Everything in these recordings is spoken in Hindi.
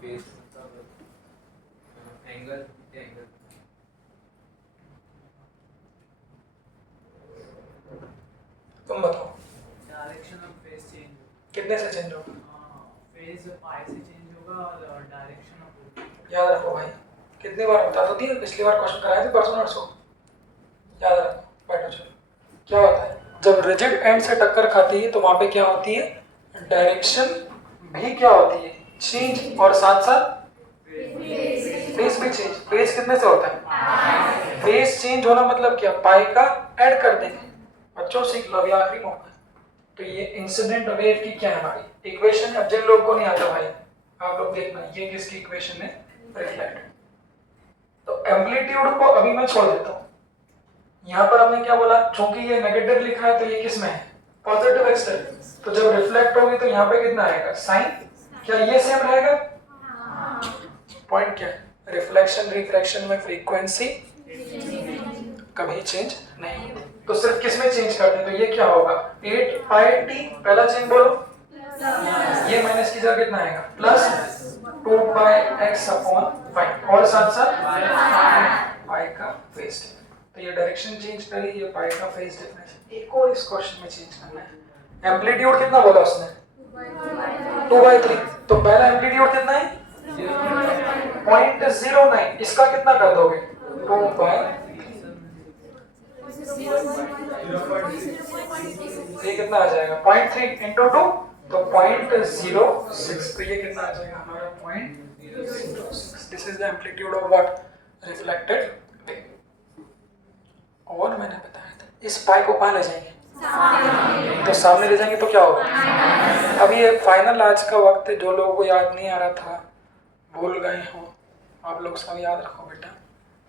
फेस मतलब एंगल एंगल तुम बताओ डायरेक्शन ऑफ फेस चेंज कितने से चेंज होगा? फेस पाई से चेंज होगा और डायरेक्शन ऑफ याद रखो भाई, कितनी बार बता तो दिया, पिछली बार क्वेश्चन कराए थे परसों नरसों। याद रखो, बैठो चलो। क्या होता है जब रिजिड एंड से टक्कर खाती है तो वहां पे क्या होती है, डायरेक्शन भी क्या होती है, चेंज, और साथ साथ फेस भी चेंज। फेस कितने से होता है? फेस चेंज होना मतलब क्या, पाई का ऐड कर देंगे। बच्चों सीख लो, अभी आखिरी मौका है। तो ये इंसिडेंट वेव की क्या है हमारी इक्वेशन। अब जिन लोगों को नहीं आता भाई, आप लोग देखना ये किसकी इक्वेशन है, रिफ्लेक्ट। तो एम्पलीट्यूड को अभी मैं छोड़ देता हूँ। यहाँ पर हमने क्या बोला, चूंकि ये नेगेटिव लिखा है तो ये किस में है, पॉजिटिव एक्सल। तो जब रिफ्लेक्ट होगी तो यहाँ पे कितना आएगा, साइन। क्या ये सेम रहेगा? पॉइंट क्या है, रिफ्लेक्शन रिफ्रैक्शन में फ्रीक्वेंसी कभी चेंज नहीं होती। तो सिर्फ किस में चेंज करते हैं, तो ये क्या होगा, 8 पाई टी, पहला चेंज बोलो, ये माइनस की जगह कितना आएगा, प्लस 2 पाई एक्स अपॉन 5, और साथ साथ पाई का फेज। तो ये डायरेक्शन चेंज करी, ये पाई का फेज डिफरेंस। एक और इस क्वेश्चन में चेंज करना है। एम्पलीट्यूड कितना बोला उसने, 2/3। तो पहला एम्पलीट्यूड कितना है, 0.09। इसका कितना कर दोगे, 2/3। ये कितना आ जाएगा, 0.3 इंटू 2 तो 0.06। तो ये कितना आ जाएगा हमारा, 0.06। This is the amplitude of what, reflected wave. और मैंने बताया था इस पाई को कहाँ ले जाएंगे, तो सामने ले जाएंगे तो क्या होगा। अभी ये फाइनल आज का वक्त है, जो लोगों को याद नहीं आ रहा था, भूल गए हो, आप लोग सब याद रखो बेटा।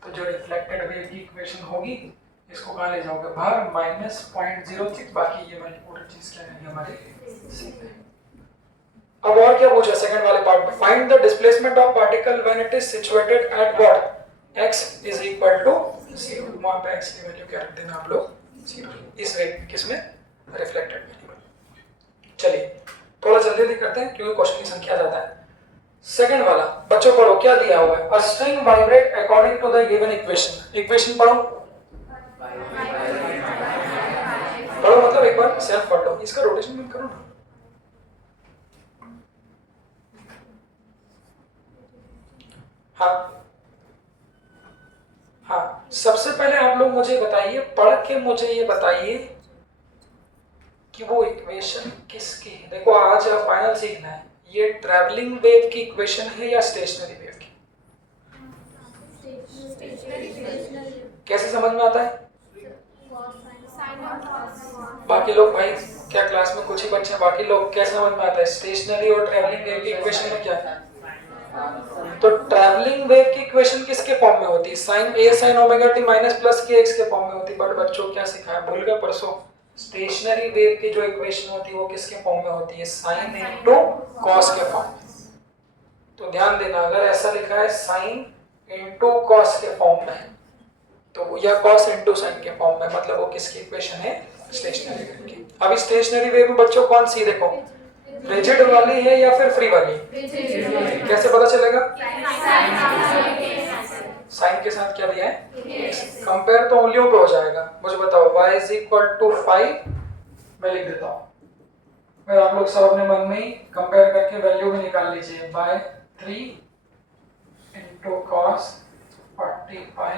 तो जो रिफ्लेक्टेड वेव की इक्वेशन होगी, इसको कहाँ ले जाओगे बाहर, -0.06। बाकी ये वाली पूरी चीज क्या है हमारी सेम है। अब और क्या पूछा सेकंड वाले पार्ट में, find the displacement of particle when it is situated at what, x is equal to 0। वहां पे x की वैल्यू क्या रख देना आप लोग, 0। इस वेव किसमें, रिफ्लेक्टेड वेव। चलिए थोड़ा जल्दी करते हैं क्योंकि क्वेश्चन की संख्या ज्यादा है। सेकंड वाला बच्चों पढ़ो, क्या दिया हुआ है, a string vibrate according to the given equation. Equation पढ़ो, पढ़ो मतलब एक बार सेल्फ पढ़ लो, इसका रोटेशन मत करो ना। हाँ हाँ, सबसे पहले आप लोग मुझे बताइए, पढ़ के मुझे ये बताइए कि वो इक्वेशन किसकी है। देखो आज आप फाइनल सीखना है, ये ट्रैवलिंग वेव की इक्वेशन है या स्टेशनरी वेव की। कैसे समझ में आता है, बाकी लोग भाई क्या क्लास में कुछ ही बच्चे, बाकी लोग कैसे समझ में आता है, स्टेशनरी और ट्रैवलिंग वेव की इक्वेशन में क्या है। तो ट्रैवलिंग वेव की इक्वेशन किसके फॉर्म में होती है, sine a sin omega t minus plus k x के फॉर्म में होती है। बट बच्चों क्या सिखाया, भूल गए परसों, स्टेशनरी वेव की जो इक्वेशन होती है वो किसके फॉर्म में होती है, साइन इनटू कॉस के फॉर्म में। तो ध्यान देना, अगर ऐसा लिखा है साइन इनटू कॉस के फॉर्म में, तो या कॉस इनटू साइन के फॉर्म में, मतलब वो किसकी इक्वेशन है, स्टेशनरी वेव की। अभी स्टेशनरी वेव में बच्चों कौन सी, देखो रिजिड वाली है या फिर फ्री वाली, कैसे पता चलेगा, साइन के साथ क्या दिया है, कंपेयर तो उंगलियों पे हो जाएगा। मुझे बताओ y इज इक्वल टू 5, मैं लिख देता हूँ, फिर आप लोग सब अपने मन में ही कंपेयर करके वैल्यू भी निकाल लीजिए, by 3 into cos 40 pi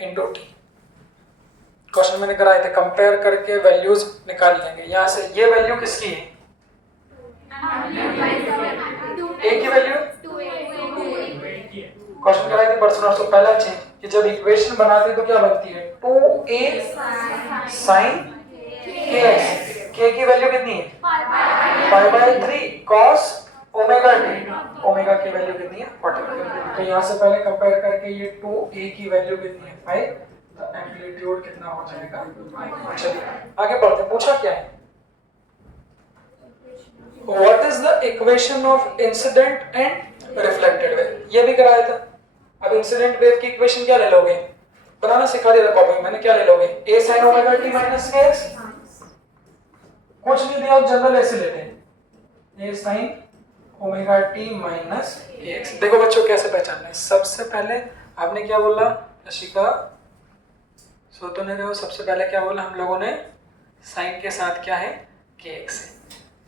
into t. Question मैंने कराए थे, कंपेयर करके वैल्यूज निकाल लेंगे। यहाँ से ये वैल्यू किसकी है, ए की वैल्यू, क्वेश्चन कराए थे परसों तो पहला चीज कि जब इक्वेशन बनाते तो क्या बनती है, 2a sin kx, k की वैल्यू कितनी है, π/3 cos ओमेगा t, ओमेगा की वैल्यू कितनी है 40। तो यहाँ से पहले कंपेयर करके ये 2a की वैल्यू कितनी है 5, तो एम्पलीट्यूड कितना हो जाएगा। चलिए आगे बढ़ते, पूछा क्या है, what is the equation of incident and reflected wave, ये भी कराया था। अब इंसिडेंट वेव की इक्वेशन क्या ले लोगे, बनाना सिखा दिया था कॉपी में मैंने, क्या ले लोगे, a sin omega t minus kx, कुछ नहीं दिया जनरल ऐसे लेते हैं, a sin omega T minus के एक्स। देखो बच्चों कैसे पहचानना है, सबसे पहले आपने क्या बोला रशिका, सो तो नहीं रहे हो, सबसे पहले क्या बोला हम लोगों ने, साइन के साथ क्या है के एक्स है,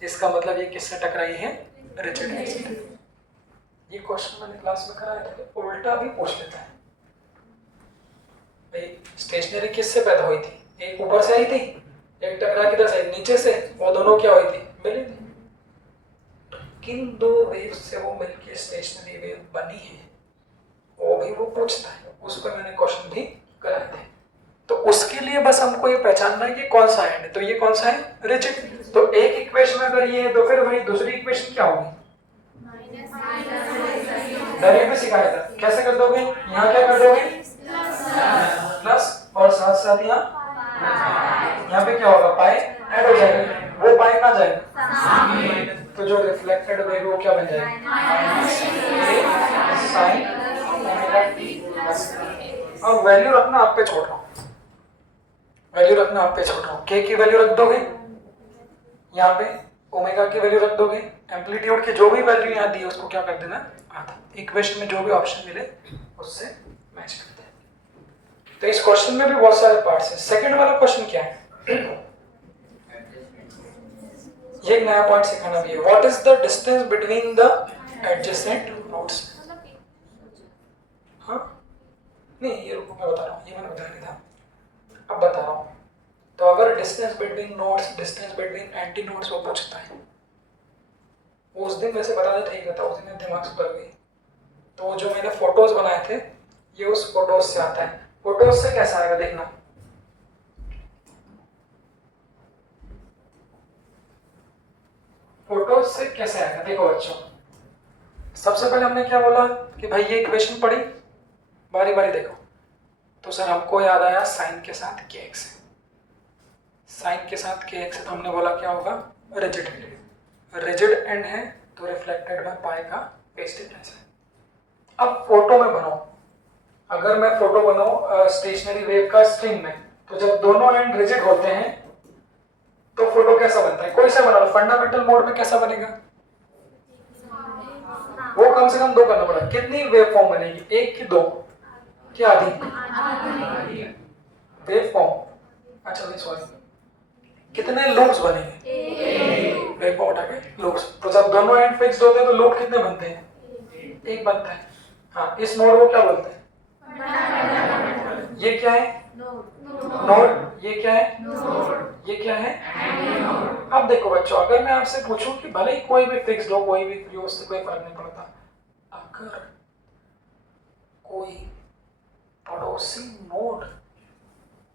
इसका मतलब ये किससे टकराई है, रिजिड एक्स से। ये क्वेश्चन मैंने क्लास में कराया था, उल्टा भी पूछ लेता है भाई, स्टेशनरी किससे पैदा हुई थी, एक ऊपर से आई थी, एक टकरा किधर से नीचे से, वो दोनों क्या हुई थी, मिली थी, किन दो वेव से वो मिलके स्टेशनरी वेव बनी है, वो भी वो पूछता है, उस पर मैंने क्वेश्चन भी कराए थे। तो उसके लिए बस हमको ये पहचानना है कि कौन सा एंड है, तो ये कौन सा है, रिजिड। तो एक इक्वेशन अगर ये है तो फिर भाई दूसरी इक्वेशन क्या होगी, डायरेक्ट में सिखाया था, कैसे कर दोगे, यहाँ क्या कर दोगे प्लस, और साथ साथ यहाँ पे क्या होगा, पाई ऐड हो जाएगा, वो पाई कहाँ जाएगा, तो जो रिफ्लेक्टेड वेव वो क्या बन जाएगा, साइन ओमेगा टी प्लस। अब वैल्यू रखना आप पे छोड़ रहा हूँ, वैल्यू रखना आप पे छोड़ रहा हूँ, के की वैल्यू रख दोगे यहाँ पे, ओमेगा की वैल्यू रख दोगे, एम्पलीट्यूड की जो भी वैल्यू यहाँ दी है उसको क्या कर देना आधा, इक्वेशन में जो भी ऑप्शन मिले उससे मैच करते हैं। तो इस क्वेश्चन में भी बहुत सारे पार्ट्स हैं। सेकंड वाला क्वेश्चन क्या है, ये एक नया पॉइंट सिखाना भी है, what is the distance between the adjacent nodes. हाँ नहीं ये रुको मैं बता रहा हूँ, ये मैंने बताया नहीं था, अब बता रहा हूँ। तो अगर distance between nodes, distance between anti nodes वो पूछता है, वो उस दिन वैसे बता देता, ठीक रहता, उस दिन मेरे दिमाग से उतर गई। तो जो मैंने फोटोज बनाए थे ये उस फोटोज से आता है, फोटोज से कैसा आएगा देखना, फोटोज से कैसे आएगा देखो बच्चों, सबसे पहले हमने क्या बोला कि भाई ये इक्वेशन पढ़ी, बारी बारी देखो, तो सर हमको याद आया साइन के साथ के एक्स है, साइन के साथ के एक्स है, तो हमने बोला क्या होगा, रिजिड, रिजिड एंड है तो रिफ्लेक्टेड में पाई का फेज डिफरेंस है। अब फोटो में बनाओ, अगर मैं फोटो बनाऊं स्टेशनरी वेव का स्ट्रिंग में, तो जब दोनों एंड रिजिड होते हैं तो फोटो कैसा बनता है, कोई सा बना लो, फंडामेंटल मोड में कैसा बनेगा, वो कम से कम दो करना पड़ेगा, कितनी वेव फॉर्म बनेगी, एक की दो, क्या आधी वेव फॉर्म, अच्छा नहीं सॉरी, कितने लूप्स बनेंगे, वेव फॉर्म उठा के लूप्स, तो जब दोनों एंड फिक्स्ड होते हैं तो लूप कितने बनते हैं, एक बनता है। हाँ इस नोड को क्या बोलते हैं, ये क्या है नोड, ये क्या है, ये क्या है। अब देखो बच्चों, अगर मैं आपसे पूछूं कि भले ही कोई भी फिक्स्ड हो कोई भी फ्री हो, उससे कोई फर्क नहीं पड़ता, अगर कोई पड़ोसी नोड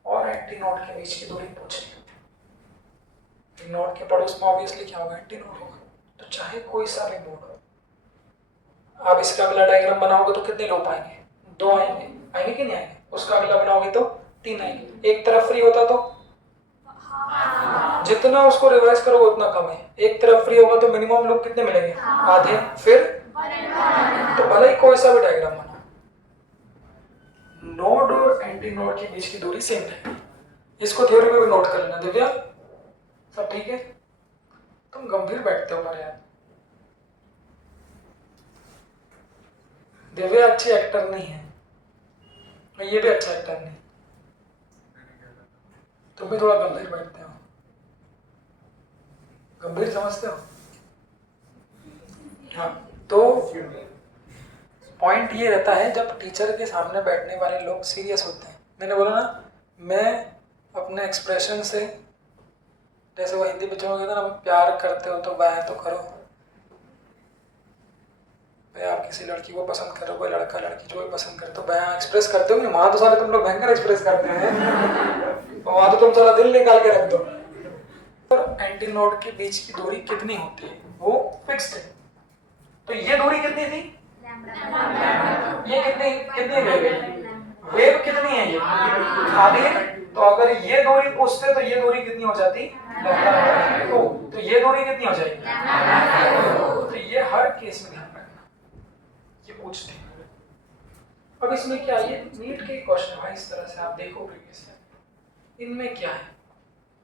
और एंटी नोड के बीच की दूरी पूछे, नोड के पड़ोस में ऑब्वियसली क्या होगा, एंटी नोड होगा, तो चाहे कोई सा भी नोड हो, आप इसका अगला डायग्राम बनाओगे तो कितने लूप आएंगे, दो आएंगे, आएंगे कि नहीं आएंगे, उसका अगला बनाओगे तो तीन आएंगे, एक तरफ फ्री होता तो जितना उसको रिवाइज करोगे उतना कम है, एक तरफ फ्री होगा तो मिनिमम लूप कितने मिलेंगे, आधे, फिर तो भले ही कोई सा भी डायग्राम बना, नोड और एंटी नोड के बीच की दूरी सेम है, इसको थ्योरी में भी नोट कर लेना। दिव्या सब ठीक है, तुम गंभीर बैठते हो पर यार, दिव्या अच्छी एक्टर नहीं है, ये भी अच्छा एक्टर नहीं, तुम भी थोड़ा गंभीर बैठते हो, गंभीर समझते हो। हाँ तो पॉइंट ये रहता है जब टीचर के सामने बैठने वाले लोग सीरियस होते हैं, मैंने बोला ना मैं अपने एक्सप्रेशन से, जैसे वो हिंदी बच्चों को कहते हैं ना, प्यार करते हो तो बाय तो करो, भाई आप किसी लड़की को पसंद करो, कोई लड़का लड़की जो भी पसंद करते हो बयां एक्सप्रेस करते हो, वहां तो सारे तुम लोग भयंकर एक्सप्रेस करते हैं, वहां तो तुम सारा दिल निकाल के रख दो। और एंटी नोड के बीच की दूरी कितनी होती है, वो फिक्स्ड है, तो ये दूरी कितनी थी, ये कितनी कितनी वेव कितनी है, ये आधी है, तो अगर ये दूरी पूछते तो ये दूरी कितनी हो जाती, तो ये दूरी कितनी हो जाएगी, तो ये हर केस में ध्यान रखना, ये पूछते हैं। अब इसमें क्या, ये नीट के क्वेश्चन है, इस तरह से आप देखो प्रीवियस इनमें क्या है,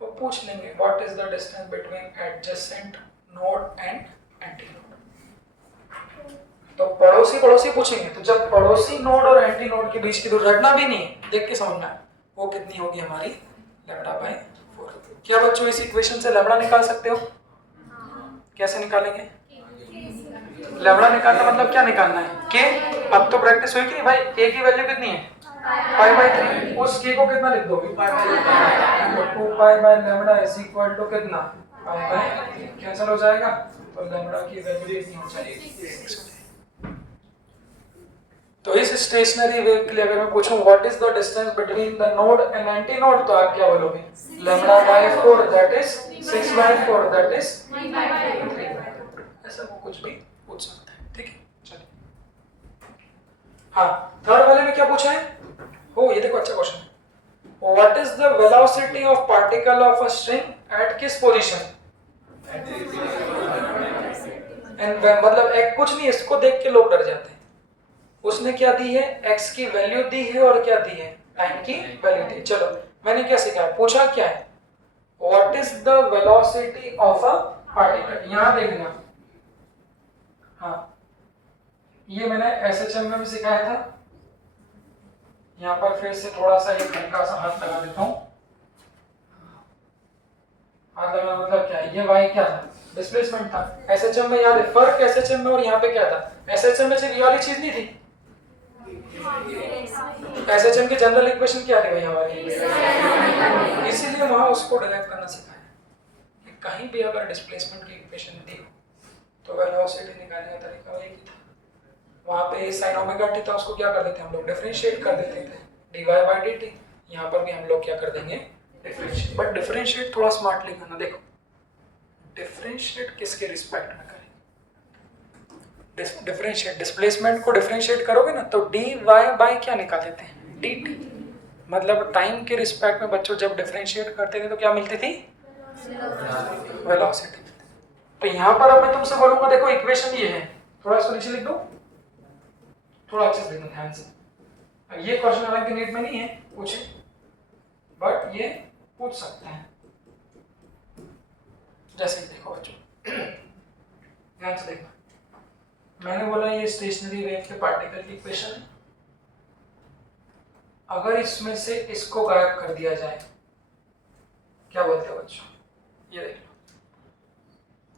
वो पूछ लेंगे what is the distance between adjacent node and anti node, पड़ोसी पड़ोसी पूछेंगे तो जब पड़ोसी नोड और एंटी नोड के बीच की दूरी रटना भी नहीं है, देख के समझना है वो कितनी होगी हमारी λ/4। क्या बच्चों इस इक्वेशन से लैम्बडा निकाल सकते हो? कैसे निकालेंगे? लैम्बडा निकालना मतलब क्या निकालना है? के। अब तो प्रैक्टिस हुई कि नहीं भाई, के की वैल्यू कितनी है? π/3। उस के को कितना लिख दोगे? 2π/λ इज इक्वल टू कितना? π/3। कैंसिल हो जाएगा तो लैम्बडा की वैल्यू इतनी हो जाएगी। तो इस स्टेशनरी वेव के लिए अगर मैं पूछूं what is the distance between the node and anti node, तो आप क्या बोलोगे? λ/4 दैट इज 6/4 दैट इज 3। ऐसा वो कुछ भी पूछ सकता है, ठीक है। चलिए हाँ, थर्ड वाले में क्या पूछा है? हो ये देखो अच्छा क्वेश्चन है। What is the velocity of particle of a string at किस पोजीशन? एंड मतलब एक कुछ नहीं, इसको देख के लोग डर जाते हैं। उसने क्या दी है? x की वैल्यू दी है और क्या दी है? टाइम की वैल्यू दी। चलो मैंने क्या सीखा, पूछा क्या है? What is the velocity of a particle. यहां देखना, हाँ ये मैंने SHM में भी सिखाया था। यहाँ पर फिर से थोड़ा सा एक हल्का सा हाथ लगा देता हूँ। हाथ लगाना मतलब क्या है? ये y क्या था? डिस्प्लेसमेंट था। SHM में याद है फर्क SHM में और यहाँ पे क्या था? SHM में सिर्फ ये वाली चीज नहीं थी। SHM की जनरल इक्वेशन क्या थी भाई हमारी? इसीलिए वहां उसको डिराइव करना सिखाया कि कहीं भी अगर डिस्प्लेसमेंट की इक्वेशन दी हो तो वेलोसिटी निकालने का तरीका वही था। वहां पे sin ओमेगा t था, उसको क्या कर देते हम लोग? डिफरेंशिएट कर देते थे, dy/dt। यहाँ पर भी हम लोग क्या कर देंगे? डिफरेंशिएट। बट डिफरेंशिएट थोड़ा स्मार्टली करना। देखो डिफरेंशिएट किसके रिस्पेक्ट में करें? डिफरेंशिएट डिस्प्लेसमेंट को डिफरेंशिएट करोगे ना तो dy बाय क्या निकाल देते हैं? dt। मतलब टाइम के रिस्पेक्ट में बच्चों जब डिफरेंशिएट करते थे तो क्या मिलती थी? वेलोसिटी। तो यहाँ पर अब मैं तुमसे बोलूंगा देखो इक्वेशन ये है, थोड़ा इसको नीचे लिख दो, थोड़ा अच्छे से देखना ध्यान से। ये क्वेश्चन हालांकि नीट में नहीं है पूछे, बट ये पूछ सकते हैं। जैसे ही देखो बच्चों ध्यान से देखना, मैंने बोला ये स्टेशनरी वेव के पार्टिकल की इक्वेशन है। अगर इसमें से इसको गायब कर दिया जाए क्या बोलते हो बच्चों? ये देख लो,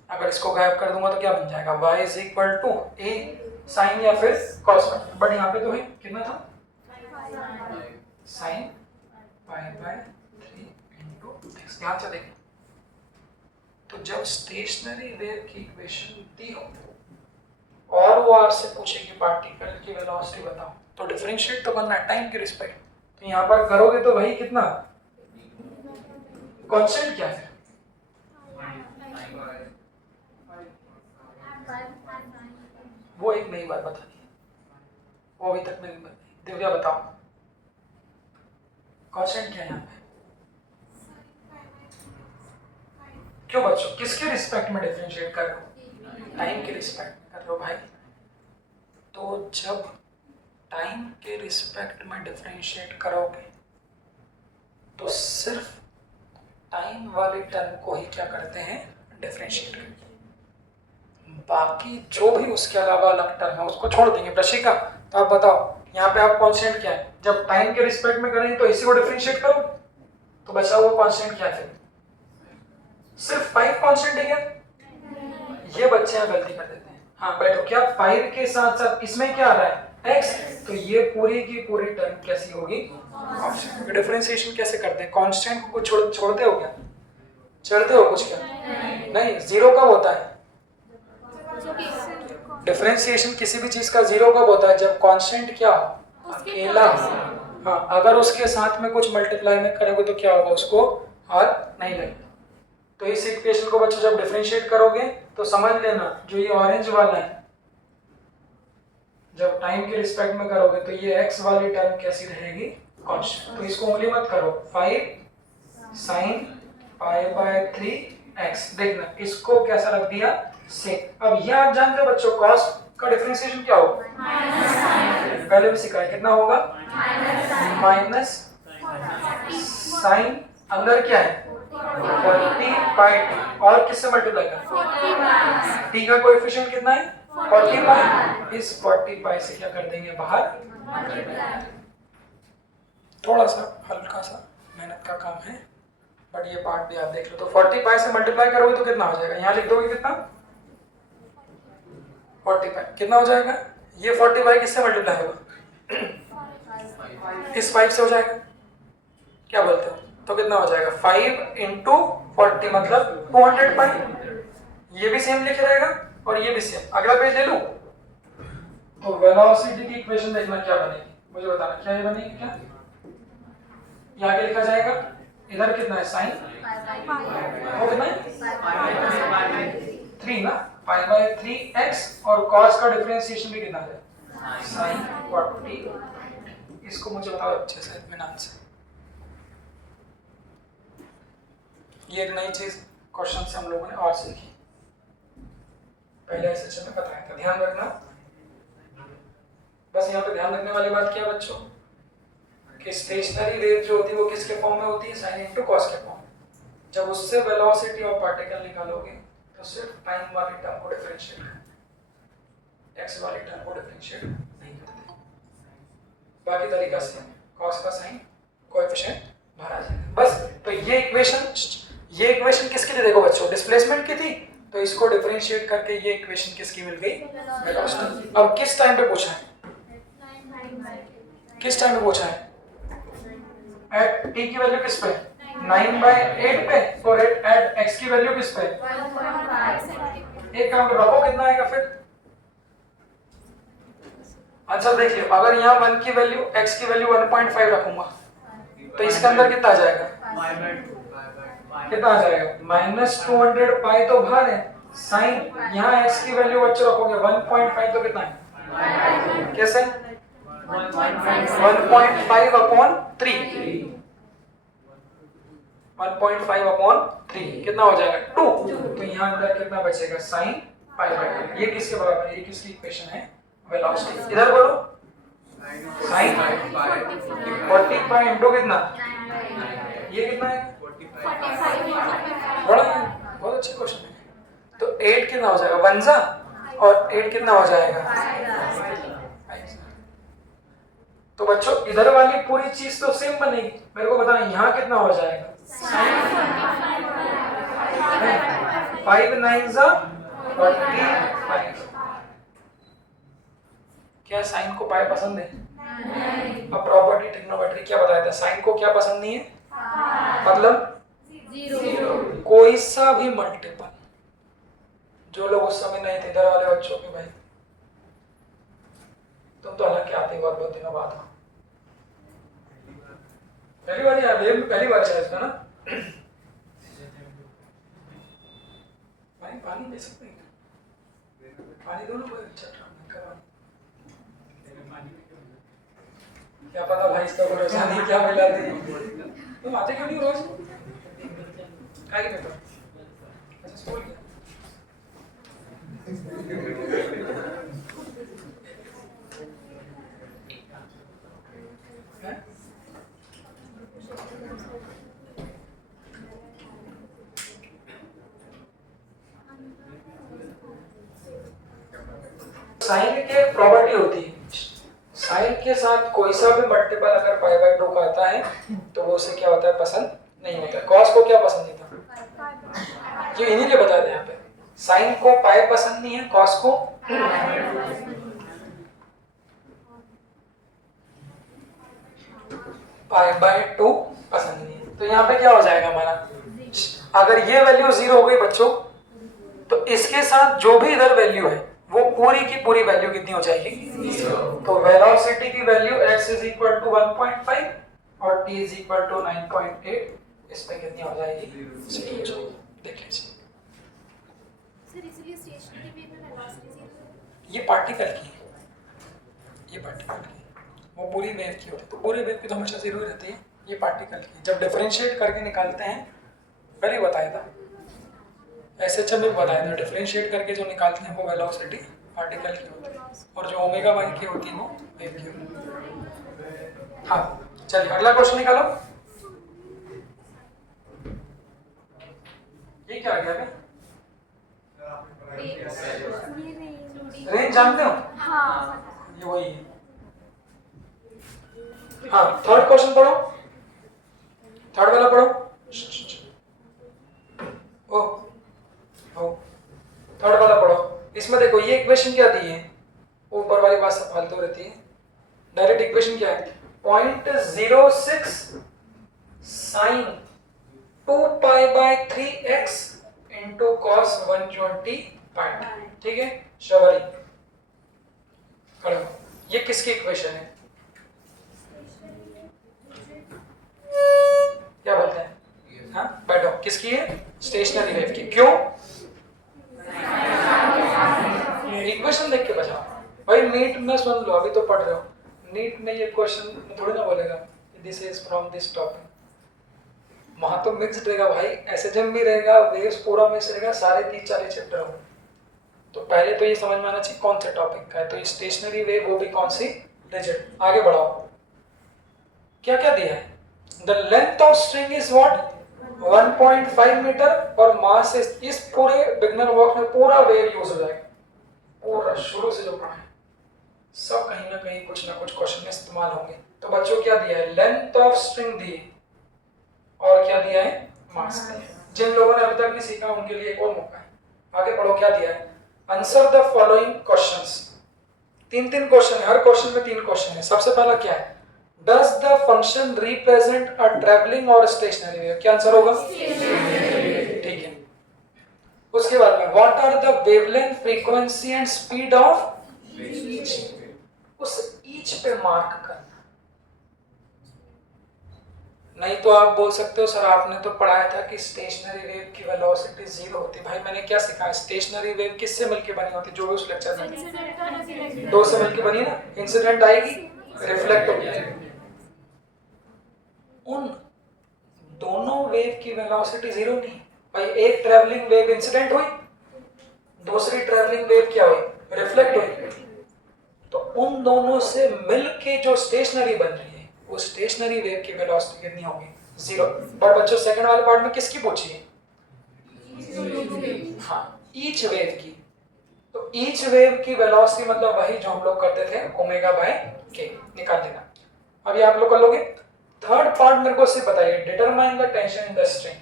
अगर इसको गायब कर दूंगा तो क्या बन जाएगा? y is equal to a sine या फिर cos। बट यहाँ पे तो है कितना था? Sine π/3 into x। ध्यान से देखो, तो जब स्टेशनरी वेव की इक्वेशन दी हो और वो आपसे पूछे कि पार्टिकल की वेलोसिटी बताओ, तो डिफरेंशिएट तो करना है टाइम के रिस्पेक्ट। तो यहाँ पर करोगे तो भाई कितना कांस्टेंट क्या है? वो एक नई बात बता दी, वो अभी तक मैंने बताई। दिव्या बताओ कांस्टेंट क्या है यहाँ पे? क्यों बच्चों किसके रिस्पेक्ट में डिफरेंशिएट कर रहे हो? टाइम के रिस्पेक्ट में कर रहे हो भाई। तो जब टाइम के रिस्पेक्ट में डिफरेंशिएट करोगे तो सिर्फ टाइम वाले टर्म को ही क्या करते हैं? डिफरेंशिएट करते हैं। बाकी जो भी उसके अलावा अलग टर्म है उसको छोड़ देंगे। प्रशिका तो आप बताओ यहाँ पे आप कांस्टेंट क्या है? जब टाइम के रिस्पेक्ट में करेंगे तो इसी को डिफरेंशिएट करो तो बचा हुआ कांस्टेंट क्या है? सिर्फ 5 कांस्टेंट है क्या? ये बच्चे यहाँ गलती कर देते हैं। हाँ बैठो, क्या 5 के साथ साथ इसमें क्या आ रहा है? x। तो ये पूरी की पूरी टर्म कैसी होगी? कांस्टेंट। डिफरेंशिएशन कैसे करते हैं? कांस्टेंट को कुछ छोड़ते हो क्या? चलते हो कुछ क्या? नहीं। जीरो कब होता है? डिफरेंशिएशन किसी भी चीज का जीरो कब होता है? जब कांस्टेंट क्या हो? अकेला। हाँ अगर उसके साथ में कुछ मल्टीप्लाई में करोगे तो क्या होगा? उसको हार नहीं लगेगा। तो इस इक्वेशन को बच्चों जब डिफरेंशिएट करोगे तो समझ लेना जो ये ऑरेंज वाला है, जब टाइम के रिस्पेक्ट में करोगे तो ये x वाली टर्म कैसी रहेगी? कांस्टेंट। तो इसको उंगली मत करो, 5 sin π/3x। देखना इसको कैसा रख दिया? सेक। अब ये आप जानते हो बच्चों cos का डिफरेंशिएशन क्या होगा? पहले भी सिखाया, कितना होगा? माइनस साइन अंदर क्या है? 40/t और किससे मल्टीप्लाई कर? t का कोएफिशिएंट कितना है? 40 पाई, इस 40 पाई से क्या कर देंगे बाहर, थोड़ा सा हल्का सा मेहनत का काम है, बट ये पार्ट भी आप देख लो। तो 40 पाई से मल्टीप्लाई करोगे तो कितना हो जाएगा, यहाँ लिख दोगे कितना, 40 पाई कितना हो जाएगा, ये 40 पाई किससे मल्टीप्लाई होगा, इस 5 से हो जाएगा, क्या बोलते हो, तो कितना हो जाएगा 5 इंटू 40 मतलब 200 पाई, ये भी सेम लिखे रहेगा और ये भी सेम। अगला पेज ले लूं, तो वेलोसिटी की इक्वेशन देखना क्या बनेगी, मुझे बताना क्या ये बनेगी, क्या ये आगे लिखा जाएगा, इधर कितना है साइन, वो कितना है 3 ना, पाई बाय 3x और cos का डिफरेंशिएशन भी कितना है साइन 40। इसको मुझे बताओ अच्छे से इत्मीनान से, ये एक नई चीज क्वेश्चन से हम लोगों ने और सीखी, पहले सेशन में बताया था, ध्यान रखना। बस यहाँ पे ध्यान रखने वाली बात क्या बच्चों, कि स्टेशनरी वेव जो होती है वो किसके फॉर्म में होती है, साइन इनटू कॉस के फॉर्म। जब उससे वेलोसिटी ऑफ पार्टिकल निकालोगे तो सिर्फ टाइम वाली टर्म को डिफरेंशिएट करते, एक्स वाली टर्म को डिफरेंशिएट नहीं करते, बाकी तरीका से कॉस का साइन कोएफिशिएंट बाहर आ जाएगा बस। तो ये इक्वेशन किसकी थी देखो बच्चों, डिस्प्लेसमेंट की थी, तो इसको डिफरेंशिएट करके ये इक्वेशन किसकी मिल गई, वेलोसिटी। अब किस टाइम पे पूछा है, किस टाइम पे पूछा है, एट t की वैल्यू किस पे, 9/8 पे, और एट x की वैल्यू किस पे, एक काम रखो कितना आएगा फिर, आंसर देख लियो। अगर यहाँ 1 की वैल्यू, x की वैल्यू 1.5 रखूंगा तो इसके अंदर कितना आ जाएगा, कितना आ जाएगा -200 पाई तो बाहर है, साइन यहाँ x की वैल्यू बच्चों रखोगे 1.5 तो कितना है, कैसे 1.5 अपॉन 3, 1.5 अपॉन 3 कितना हो जाएगा 2, तो यहाँ अंदर कितना बचेगा साइन पाई बाय 2। ये किसके बराबर है, ये किसकी इक्वेशन है, वेलोसिटी। इधर बोलो साइन 40 पाई इंटू कितना, ये कितना है 45, बड़ा है, बहुत अच्छा क्वेश्चन है। तो 8 कितना हो जाएगा 1 जा, और 8 कितना हो जाएगा, तो बच्चों इधर वाली पूरी चीज तो सेम बनेगी, मेरे को बताना यहाँ कितना हो जाएगा, 5 9 जा 45। क्या साइन को पाई पसंद है, अब प्रॉपर्टी ट्रिग्नोमेट्री क्या बताया था, साइन को क्या पसंद नहीं है, मतलब कोई सा भी मल्टीपल, जो लोग उस समय नहीं थे इधर वाले बच्चों के भाई, तुम तो हालांकि आते बहुत बहुत दिनों बाद हो, पहली बार यार, ये पहली बार शायद था ना भाई, पानी दे सकते हैं, पानी दो ना, कोई अच्छा क्या पता भाई, इसका भरोसा नहीं क्या मिला दे, तुम आते क्यों नहीं रोज, क्या के पेपर, अच्छा स्कूल क्या साइन की एक प्रॉपर्टी होती है, साइन के साथ कोई सा भी मल्टीपल अगर पाई बाय 2 का आता है तो वो उसे क्या होता है, पसंद नहीं होता। कॉस को क्या पसंद नहीं था, ये इन्हीं ने बताया था यहाँ पे, साइन को पाई पसंद नहीं है, कॉस को पाई बाय 2 पसंद नहीं है। तो यहाँ पे क्या हो जाएगा हमारा, अगर ये वैल्यू 0 हो गई बच्चों, तो इसके साथ जो भी इधर वैल्यू है वो पूरी की पूरी वैल्यू कितनी हो जाएगी, 0। तो वेलोसिटी की वैल्यू x = 1.5 और t = 9.8, इस पे कितनी हो जाएगी, 0। देख लीजिए सर, इसलिए स्टेशनरी वेव में वेलोसिटी 0 है, ये पार्टिकल की है, ये पार्टिकल की, वो पूरी वेव की होती है, तो पूरी वेव की तो हमेशा 0 ही रहती है, ये पार्टिकल की जब डिफरेंशिएट करके निकालते हैं, पहले बताया था ऐसे चल में बताया था, डिफरेंशिएट करके जो निकालते हैं वो वेलोसिटी पार्टिकल की होती है, और जो ओमेगा वाई की होती है वो वेव की होती है। हाँ चलिए अगला क्वेश्चन निकालो, ये क्या आ गया, जानते हो? हाँ ये वही है। हाँ, थर्ड क्वेश्चन पढ़ो, थर्ड वाला पढ़ो। ओ ओ थर्ड वाला पढ़ो। इसमें देखो ये इक्वेशन क्या दी है, ऊपर वाली बात सब फालतू रहती है। डायरेक्ट इक्वेशन क्या है, 0.06 sign 2π/3x into cos 120 point. ठीक है, शबरी करो। ये किसकी इक्वेशन है? क्या बोलते हैं? हाँ बैठो, किसकी है? स्टेशनरी वेव की। क्यों? इक्वेशन देख के बजाओ भाई। नीट में सुन लो, अभी तो पढ़ रहे हो, नीट में ये क्वेश्चन थोड़ी ना बोलेगा this is from this topic. वहां तो मिक्स्ड रहेगा भाई, एसएचएम भी रहेगा, वेव्स पूरा मिक्स रहेगा, सारे 30-40 चैप्टर होंगे। तो पहले तो ये समझ में आना चाहिए कौन से टॉपिक का है। तो ये स्टेशनरी वेव, वो भी कौन सी? रिजिड। आगे बढ़ाओ, क्या क्या दिया है? The length of string is what? 1.5 metre और मास इस पूरे बिगनर वर्क में पूरा वेव यूज हो जाएगा। पूरा शुरू से जो पढ़ा है सब कहीं ना कहीं कुछ ना कुछ क्वेश्चन में इस्तेमाल होंगे। तो बच्चों क्या दिया है? लेंथ ऑफ स्ट्रिंग दी है, और क्या दिया है? मास दिया है। जिन लोगों ने अभी तक नहीं सीखा उनके लिए एक और मौका है। आगे पढ़ो, क्या दिया है? Answer the following questions. 3-3 question है, हर क्वेश्चन में 3 क्वेश्चन है। सबसे पहला क्या है? Does the function represent a traveling or stationary wave? क्या आंसर होगा? ठीक है। उसके बाद में what are the wavelength, frequency and speed of each? उस each पे मार्क करना। नहीं तो आप बोल सकते हो सर आपने तो पढ़ाया था कि स्टेशनरी वेव की वेलोसिटी 0 होती। भाई मैंने क्या सिखाया? स्टेशनरी वेव किससे मिलके बनी होती? जो भी उस लेक्चर में 2 से मिलके बनी ना। इंसिडेंट आएगी, रिफ्लेक्ट होगी। उन दोनों वेव की वेलोसिटी 0 नहीं भाई। एक ट्रैवलिंग वेव इंसिडेंट हुई, दूसरी ट्रैवलिंग वेव क्या हुई? रिफ्लेक्ट हुई। तो उन दोनों से मिलके जो स्टेशनरी बन रही है, वो स्टेशनरी वेव की वेलोसिटी कितनी होगी? 0। पर बच्चों सेकंड वाले पार्ट में किसकी पूछी है? हाँ, ईच वेव की। तो ईच वेव की वेलोसिटी मतलब वही जो हम लोग करते थे ω/k, निकाल देना। अभी आप लोग कर लोगे। थर्ड पार्ट मेरे को सिर्फ बताइए, determine the tension in the string.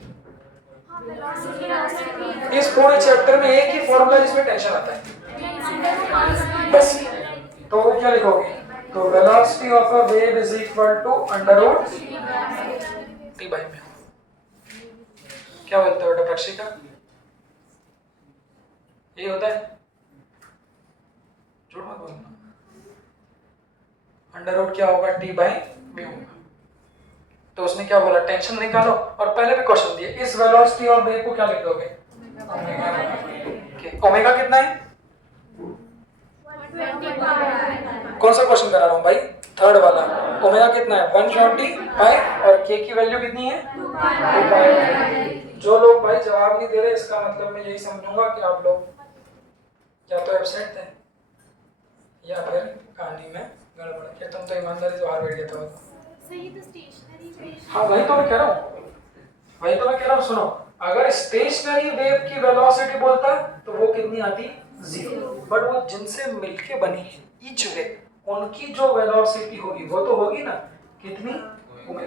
इस पूरे चैप्टर में एक ही फॉर्मूला जिसमें टेंशन आता है बस। तो वो क्या लिखोगे? तो velocity of a wave is equal to under root T/μ। क्या बोलते हो बेटा प्रक्षिका? ये होता है? झूठ मत बोलना। अंडर रूट क्या होगा? T/μ होगा। तो उसने क्या बोला? टेंशन निकालो। और पहले भी क्वेश्चन दिए, इस वेलोसिटी ऑफ वेव को क्या लिख दोगे? ओमेगा कितना है? कौन सा क्वेश्चन करा रहा हूं भाई? थर्ड वाला। ओमेगा कितना है? 120 और के की वैल्यू कितनी है? 2π। जो लोग भाई जवाब नहीं दे रहे, इसका मतलब मैं यही समझूंगा कि आप लोग या तो एब्सेंट थे या फिर कहानी में गड़बड़ है। तुम तो ईमानदारी से बाहर बैठ गए थे। सही तो स्टेशनरी वेव। हाँ वही तो मैं कह रहा हूँ, सुनो। अगर स्टेशनरी वेव की वेलोसिटी बोलता तो वो कितनी आती? 0। बट वो जिनसे मिलके बनी है ईच वेव, उनकी जो वेलोसिटी होगी वो तो होगी ना कितनी? ω/k।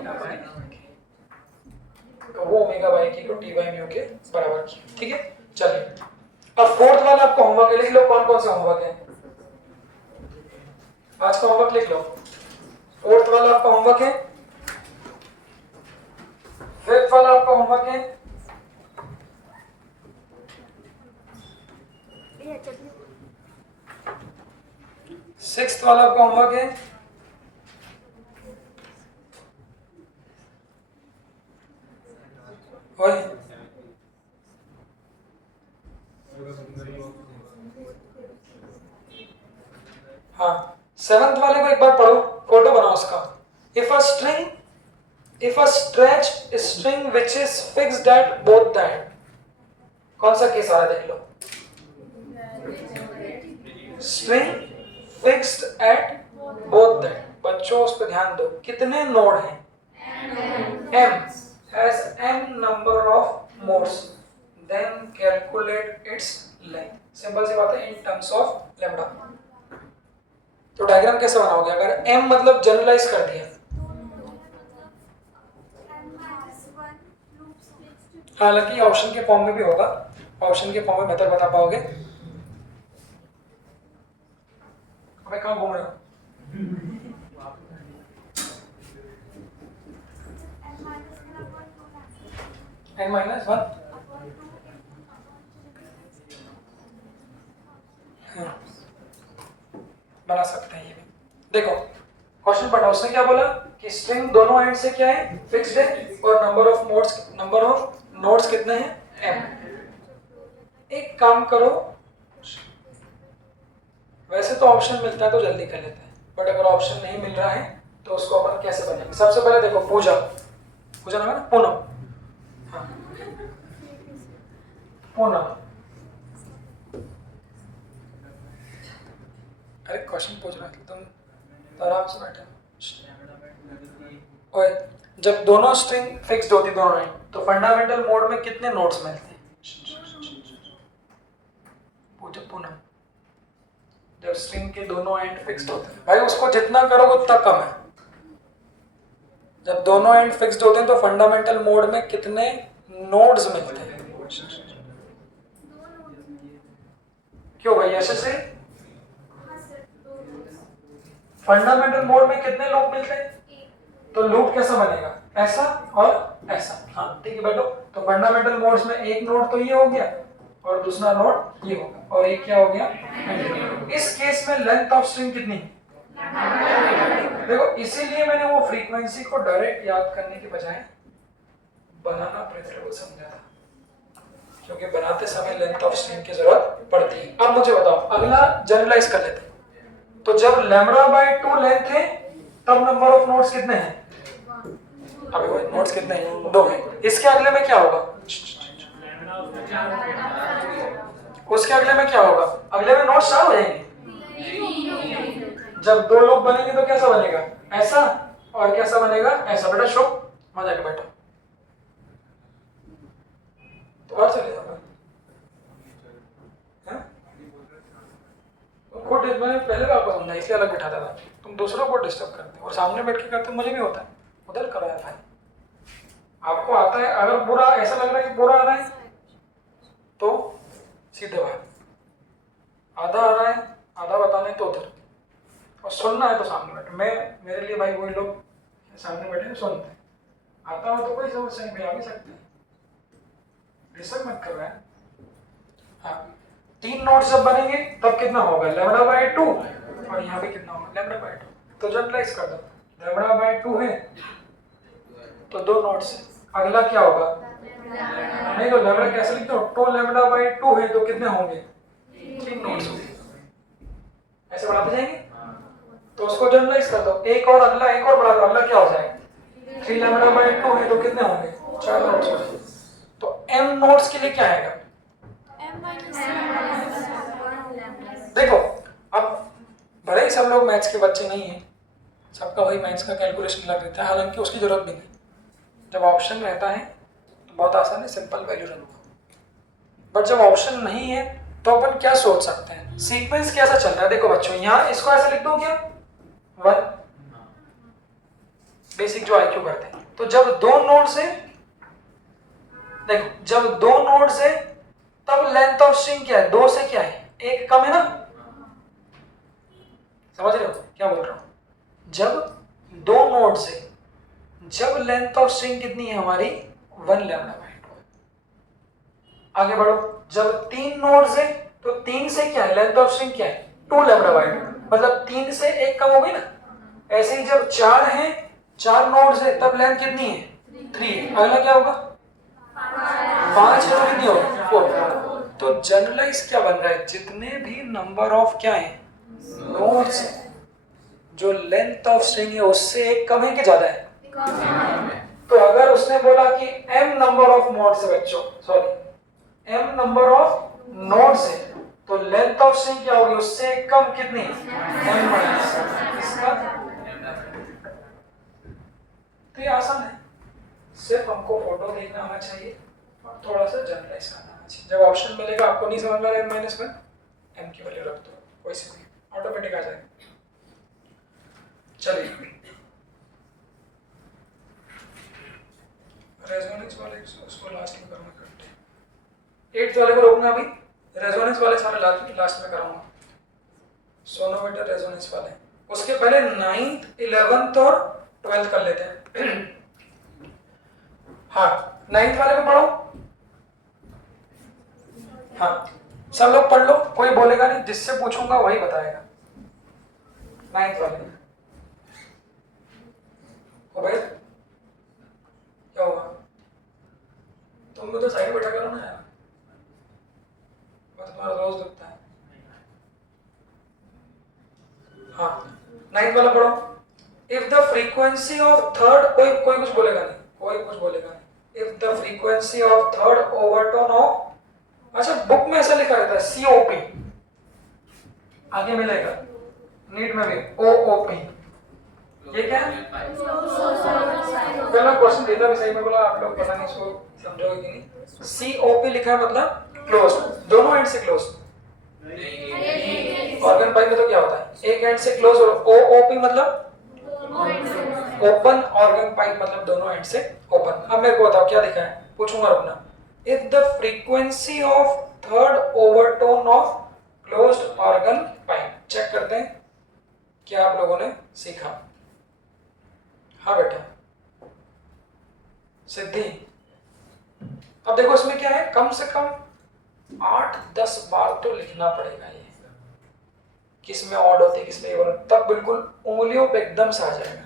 तो वो ω/k को T/μ के बराबर की। ठीक है, चलिए अब फोर्थ वाला आपको होमवर्क लिख लो। कौन कौन सा होमवर्क है? आज का होमवर्क लिख लो। फोर्थ वाला आपका होमवर्क है, फिफ्थ वाला आपका होमवर्क है, सिक्स्थ वाला आपका होमवर्क है, वही हाँ। सेवंथ वाले को एक बार पढ़ो, फोटो बनाओ उसका। If a stretched string which is fixed at both the end, कौन सा केस आ रहा है देख लो। String fixed at both the end। बच्चों उस पर ध्यान दो, कितने नोड हैं? M has n number of modes, then calculate its length। Simple सी बात है, in terms of लैम्डा। तो डायग्राम कैसे बनाओगे अगर m मतलब जनरलाइज कर दिया? हालांकि ऑप्शन के फॉर्म में भी होगा, ऑप्शन के फॉर्म में बेहतर बता पाओगे। अबे कहाँ घूम रहे हो? n माइनस 1 बना सकते हैं ये भी। देखो क्वेश्चन पढ़ा, उसने क्या बोला कि स्ट्रिंग दोनों एंड से क्या है, फिक्स्ड है, और नंबर ऑफ नोड्स कितने हैं, m। एक काम करो, वैसे तो ऑप्शन मिलता है तो जल्दी कर लेते हैं, बट अगर ऑप्शन नहीं मिल रहा है तो उसको अपन कैसे बनेंगे? सबसे पहले देखो पूजा नाम है ना, पूनम। हाँ पूनम, अरे क्वेश्चन पूछ रहा था तुम तो आराम से बैठे। ओए जब दोनों स्ट्रिंग फिक्स्ड होती दोनों एंड तो फंडामेंटल मोड में कितने नोड्स मिलते हैं? पूछो पूनम, जब स्ट्रिंग के दोनों एंड फिक्स्ड होते हैं, भाई उसको जितना करोगे उतना कम है। जब दोनों एंड फिक्स्ड होते हैं तो फंडामेंटल मोड में कितने नोड्स मिलते हैं? क्यों भाई ऐसे से? फंडामेंटल मोड में कितने लूप मिलते हैं? तो लूप कैसा बनेगा, ऐसा और ऐसा। हाँ ठीक है बैठो। तो फंडामेंटल मोड्स में एक नोड तो ये हो गया और दूसरा नोड ये होगा, और ये क्या हो गया? इस केस में लेंथ ऑफ स्ट्रिंग कितनी? देखो इसीलिए मैंने वो फ्रीक्वेंसी को डायरेक्ट याद करने के बजाय बनाना प्रेफरेबल समझा था, क्योंकि बनाते समय लेंथ ऑफ स्ट्रिंग की जरूरत पड़ती है। अब मुझे बताओ, अगला जनरलाइज कर लेते हैं। तो जब λ/2 लेंथ है तब नंबर ऑफ नोड्स कितने हैं? अभी वो नोड्स कितने हैं? 2 हैं। इसके अगले में क्या होगा? उसके अगले में क्या होगा? अगले में नोड्स 4 हो जाएंगे। जब 2 लूप बनेंगे तो कैसा बनेगा? ऐसा, और कैसा बनेगा? ऐसा। बेटा शो मजा के बैठो तो और चले जाओगे। खुद मैंने पहले भी आपको समझा, इसलिए अलग बिठाता था। तुम दूसरों को डिस्टर्ब करते हो और सामने बैठ के करते हो, मुझे भी होता है। उधर करो यार भाई, आपको आता है। अगर बुरा ऐसा लग रहा है कि बुरा आ रहा है तो सीधे बाहर, आधा आ रहा है आधा बताना है तो उधर, और सुनना है तो सामने बैठो। मैं मेरे लिए भाई वही लोग सामने बैठे सुनते हैं। आता हो तो कोई समस्या नहीं भाई, आ भी सकते हैं, डिस्टर्ब मत कर रहा है। हाँ 3 नोड्स जब बनेंगे तब कितना होगा? λ/2, और यहाँ पे कितना होगा? λ/2। तो जनरलाइज कर दो, λ/2 है तो 2 नोड्स है। अगला क्या होगा? नहीं तो लैम्डा कैसे लिखते हो? तो λ/2 है तो कितने होंगे? 3 नोड्स होंगे। ऐसे बढ़ाते जाएंगे तो उसको जनरलाइज कर दो। एक और अगला, एक और बढ़ा दो, अगला क्या हो जाएगा? 3 λ/2 है तो कितने होंगे? 4 नोड्स हो जाएंगे। तो m नोड्स के लिए क्या आएगा? देखो अब भले ही सब लोग मैथ्स के बच्चे नहीं हैं, सबका वही मैथ्स का कैलकुलेशन लग रहता है, हालांकि उसकी जरूरत भी नहीं। जब ऑप्शन रहता है तो बहुत आसान है, सिंपल वैल्यू रन होगा। बट जब ऑप्शन नहीं है तो अपन क्या सोच सकते हैं? सीक्वेंस कैसा चल रहा है? देखो बच्चों, यहाँ इसको ऐसे लिख दो क्या? 1 बेसिक जो IQ करते हैं। तो जब 2 नोड्स है, देखो जब 2 नोड्स है तब लेंथ ऑफ स्ट्रिंग क्या है? 2 से क्या है? 1 कम है ना? समझ रहे हो क्या बोल रहा हूं? जब 2 नोड्स है, जब लेंथ ऑफ स्ट्रिंग कितनी है हमारी? 1 λ/2। आगे बढ़ो, जब 3 नोड्स है तो 3 से क्या है? लेंथ ऑफ स्ट्रिंग क्या है? 2 λ/2, मतलब 3 से 1 कम हो गई ना। ऐसे ही जब 4 है, 4 नोड्स है तब लेंथ कितनी है? 3। अगला क्या होगा? 5 है तो कितनी होगी? 4। तो जनरलाइज क्या बन रहा है? जितने भी नंबर ऑफ क्या है? नोड्स, जो लेंथ ऑफ स्ट्रिंग है उससे 1 कम है कि ज्यादा है? तो अगर उसने बोला कि m नंबर ऑफ नोड्स है बच्चों, sorry m number of nodes है, तो लेंथ ऑफ स्ट्रिंग क्या होगी? उससे 1 कम कितनी? m minus. इसका तो ये आसान है, सिर्फ हमको फोटो देखना आना चाहिए और थोड़ा सा जनरलाइज करना आना चाहिए। जब ऑप्शन मिलेगा आपको नहीं समझ में आ रहा है m-1, m की वैल्यू रख दो, कोई ऑटोमेटिक आ जाएगा। चलिए रेजोनेंस वाले उसको लास्ट में करूँगा करते। 8th वाले को रोकना अभी, रेजोनेंस वाले सारे लास्ट में कराऊंगा। सोनोमीटर रेजोनेंस वाले, उसके पहले 9th 11th और 12th कर लेते हैं। हाँ 9th वाले को पढ़ो। हाँ सब लोग पढ़ लो, कोई बोलेगा नहीं, जिससे पूछूंगा वही बताएगा। 9th वाले उबैद क्या हुआ? तुमको तो साइड बैठा करो ना यार, बस तुम्हारा रोज दुखता है। हाँ 9th वाला पढ़ो। If the frequency of third, कोई कुछ बोलेगा नहीं, कोई कुछ बोलेगा नहीं। If the frequency of third overtone of, अच्छा बुक में ऐसा लिखा रहता है COP, आगे मिलेगा नीट में भी OOP, ये क्या है? पहला क्वेश्चन देता भी सही में, बोला आप लोग पता नहीं इसको समझोगे कि नहीं। COP लिखा है मतलब क्लोज, दोनों एंड से क्लोज। ऑर्गन पाइप में तो क्या होता है, एक एंड से क्लोज, और OOP मतलब ओपन ऑर्गन पाइप मतलब दोनों एंड से ओपन। अब मेरे को बताओ क्या लिखा है, पूछूंगा रुकना। If the frequency of third overtone of closed organ pipe, check करते हैं क्या आप लोगों ने सीखा। हाँ बेटा सिद्धि, अब देखो इसमें क्या है, कम से कम 8-10 बार तो लिखना पड़ेगा ये, किसमें ऑड होती है किसमें इवन, तब बिल्कुल उंगलियों पे एकदम से आ जाएगा।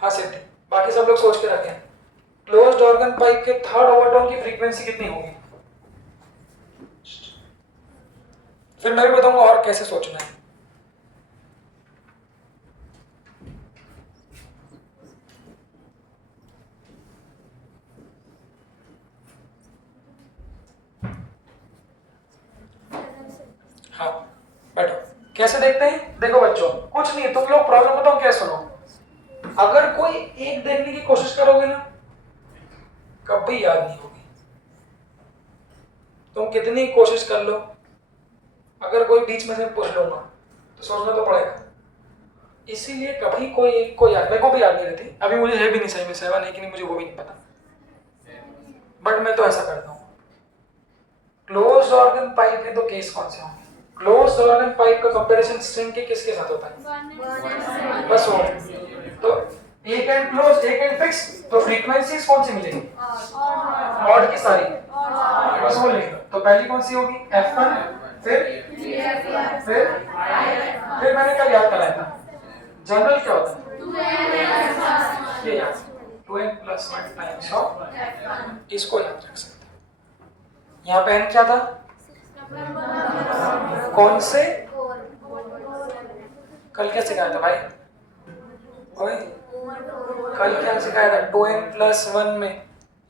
हाँ सिद्धि, बाकी सब लोग सोच के रखें क्लोज्ड ऑर्गन पाइप के थर्ड ओवरटोन की फ्रीक्वेंसी कितनी होगी, फिर मैं भी बताऊंगा और कैसे सोचना है। हाँ बैठो, कैसे देखते हैं, देखो बच्चों कुछ नहीं, तुम लोग प्रॉब्लम बताओ क्या सुनो। अगर कोई एक देखने की कोशिश करोगे ना, कभी याद नहीं होगी। तुम कितनी कोशिश कर लो, अगर कोई बीच में से पूछ लूंगा तो सोचना तो पड़ेगा। इसीलिए कभी कोई एक को याद, मेरे को भी याद नहीं रहती, अभी मुझे है भी नहीं सही में 7 है कि नहीं मुझे वो भी नहीं पता, बट मैं तो ऐसा करता हूँ। क्लोज ऑर्गन पाइप के तो केस कौन से होंगे, क्लोज ऑर्गन पाइप का कंपैरिजन स्ट्रिंग के किसके साथ होता है, बस वो। तो एक एंड क्लोज एक एंड फिक्स, तो फ्रीक्वेंसीज कौन सी मिलेगी, ऑड की सारी, बस वो लिख लो। तो पहली कौन सी होगी F1, फिर मैंने कल याद कराया था जनरल क्या होता है, ये याद 2n+1 टाइम्स ऑफ, इसको याद रख सकते हैं। यहाँ पे n क्या था, कौन से, कल क्या सिखाया था भाई, ओए कल क्या सिखाया था, 2n+1 में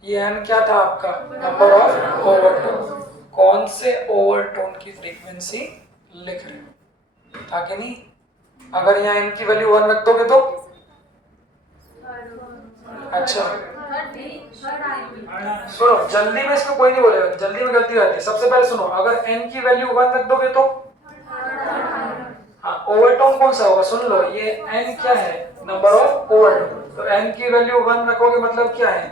ये n क्या था आपका, नंबर ऑफ ओवरटोन, कौन से ओवरटोन की फ्रीक्वेंसी लिख रहे हो, ताकि नहीं अगर यहाँ n की वैल्यू 1 रख दोगे तो, अच्छा सुनो जल्दी में इसमें कोई नहीं बोलेगा, जल्दी में गलती आती है। सबसे पहले सुनो, अगर n की वैल्यू 1 रख दोगे तो, हाँ ओवरटोन कौन सा होगा, सुन लो ये n क्या है, नंबर ऑफ ओवरटोन, तो n की वैल्यू 1 रखोगे मतलब क्या है,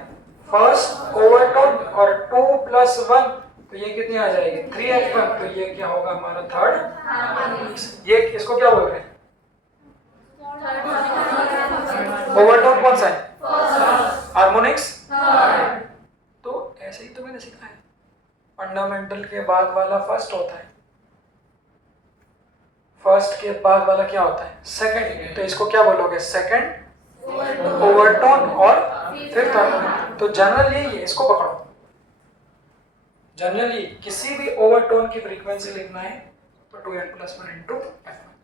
फर्स्ट ओवरटोन, और 2+1 तो ये कितनी आ जाएगी 3F1, तो ये क्या होगा हमारा थर्ड। ये इसको क्या बोल रहे हैं, ओवरटोन कौन सा है, हार्मोनिक्स। तो ऐसे ही तो मैंने सीखा है, फंडामेंटल के बाद वाला फर्स्ट होता है, फर्स्ट के बाद वाला क्या होता है, सेकंड, तो इसको क्या बोलोगे, सेकंड ओवरटोन और फिफ्थ हार्मोनिक। तो जनरली ये इसको पकड़ो, जनरली किसी भी ओवरटोन की फ्रीक्वेंसी लिखना है तो 2n+1 इंटू F1।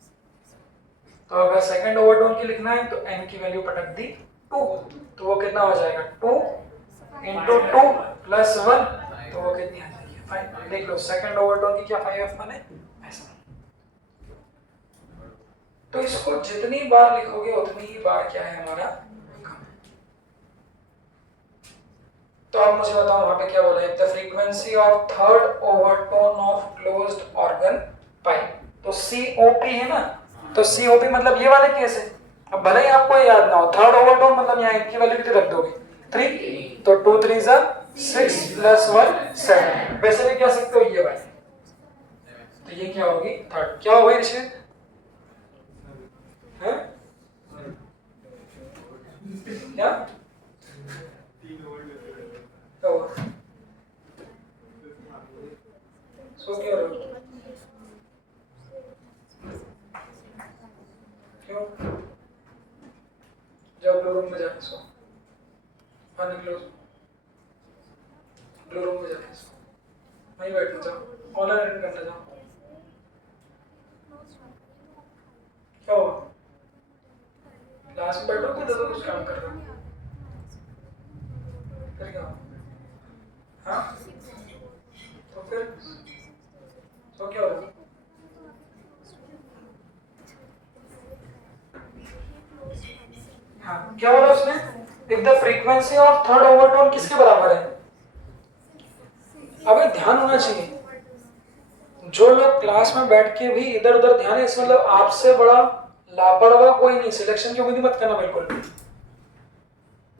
तो अगर सेकंड ओवरटोन की लिखना है तो n की वैल्यू पटक दी 2, तो वो कितना हो जाएगा 2 इंटू 2+1, तो वो कितनी आ जाएगी 5। देख लो सेकंड ओवरटोन की क्या 5F1 है, ऐसा। तो इसको जितनी बार लिखोगे उतनी ही बार क्या है हमारा। तो आप मुझे बताओ वहां पे क्या बोला है, the frequency of third overtone of closed organ pipe, तो COP है ना, तो COP मतलब ये वाले केस है। अब भले ही आपको याद ना हो, थर्ड ओवरटोन मतलब यहाँ की वैल्यू कितनी रख दोगे 3, तो 2 3 6 प्लस 1 7। वैसे भी कह सकते हो ये वाली, तो ये क्या होगी थर्ड। क्या होगी ऋषि? हैं? क्या तो सो क्या हो रहा है? क्यों? जाओ ब्लू रूम में जाके सो। हाँ निकलो, ब्लू रूम में जाके सो, वहीं बैठना, जाओ ऑनलाइन अटेंड करना जाओ। क्या हुआ? क्लास में बैठो कि तो कुछ काम कर रहे हो? फिर क्या? हाँ तो फिर तो क्या होगा? हाँ क्या बोला उसने? If the frequency of third overtone किसके बराबर है? अबे ध्यान होना चाहिए, जो लोग क्लास में बैठ के भी इधर उधर ध्यान है, इसमें मतलब आपसे बड़ा लापरवाह कोई नहीं। सिलेक्शन की उम्मीद मत करना बिल्कुल भी।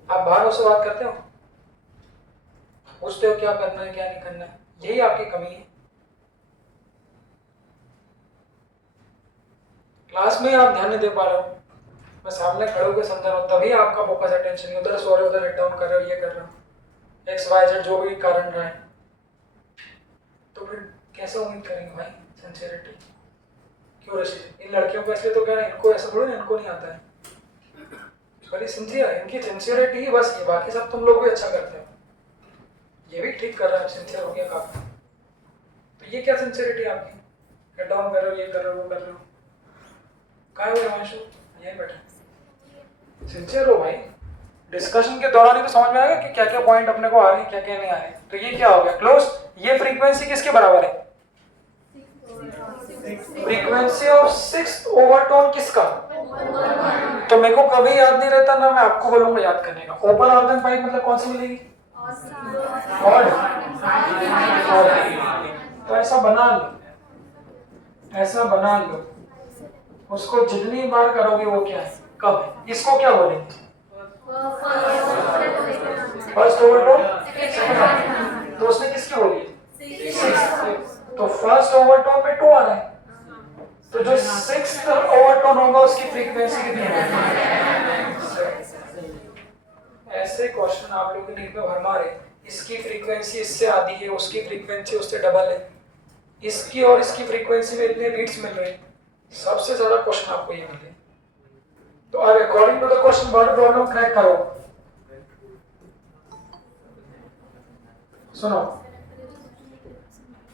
आप बाहर उससे बात करते हो, पूछते हो क्या करना है क्या नहीं करना है, यही आपकी कमी है। क्लास में आप ध्यान नहीं दे पा रहे हो, मैं सामने खड़े होकर समझा रहा हूँ, तभी आपका फोकस अटेंशन उधर सो रहे हो, उधर हेड डाउन कर रहे हो, ये कर रहे हो, XYZ जो भी कारण रहा है, तो फिर कैसे उम्मीद करेंगे भाई सिंसियरिटी? क्यों रशीद? इन लड़कियों को इसलिए तो कह रहे हैं, इनको ऐसा थोड़ी ना, इनको नहीं आता है, बड़ी सिंसियर है इनकी सिंसियरिटी ही बस ये, बाकी सब तुम लोग भी अच्छा करते हो, ये भी ठीक कर रहा है, सिंसियर हो गया काफी। तो ये क्या सिंसियरिटी आपकी? हेड डाउन कर रहे हो, ये कर रहे हो, वो कर रहे हो, कहाँ हो हिमांशु? यहीं बैठे। सिंसियर हो भाई, डिस्कशन के दौरान ही तो समझ में आएगा कि क्या क्या पॉइंट अपने को आ रहे हैं, क्या क्या नहीं आ रहे। तो ये क्या हो गया क्लोज? ये फ्रीक्वेंसी किसके बराबर है? फ्रीक्वेंसी ऑफ सिक्स्थ ओवरटोन किसका? तो मेरे को कभी याद नहीं रहता ना, मैं आपको बोलूंगा याद करने का। ओपन ऑर्गन पाइप मतलब कौन सी मिलेगी? ऑड। तो ऐसा बना लो, ऐसा बना लो, उसको जितनी बार करोगे वो क्या है, कब है, इसको क्या बोलेंगे? First overtone, second. तो उसने किसकी बोली? तो फर्स्ट ओवरटोन में 2 आ रहा है, तो जो सिक्स्थ ओवरटोन होगा उसकी फ्रीक्वेंसी कितनी है? ऐसे क्वेश्चन आप लोग नीट में भरमा रहे, इसकी फ्रीक्वेंसी इससे आधी है, उसकी फ्रीक्वेंसी उससे डबल है, इसकी और इसकी फ्रीक्वेंसी में इतने बीट्स मिल रहे हैं, सबसे ज्यादा क्वेश्चन आपको ये मिले। तो अब according to the question word problem crack करो। सुनो,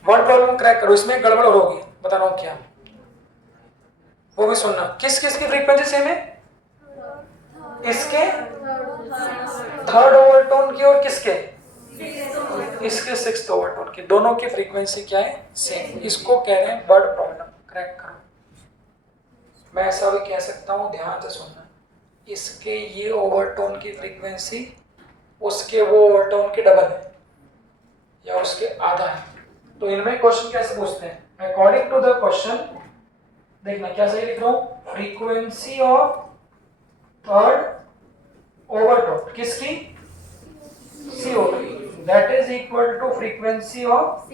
वर्ड प्रॉब्लम क्रैक करो, इसमें गड़बड़ होगी, बता रहा हूं क्या, वो भी सुनना। किस किस की फ्रीक्वेंसी सेम है? इसके थर्ड ओवरटोन की और किसके? इसके सिक्स्थ ओवरटोन की, दोनों की फ्रीक्वेंसी क्या है? सेम। इसको कह रहे हैं वर्ड प्रॉब्लम क्रैक करो। मैं ऐसा भी कह सकता हूं, ध्यान से सुनना, इसके ये ओवरटोन की फ्रीक्वेंसी उसके वो ओवरटोन की डबल है या उसके आधा है। तो इनमें क्वेश्चन कैसे पूछते हैं? अकॉर्डिंग टू द क्वेश्चन, देखना क्या सही लिख रहा हूं, फ्रीक्वेंसी ऑफ थर्ड ओवरटोन किसकी? COP, that is equal to frequency of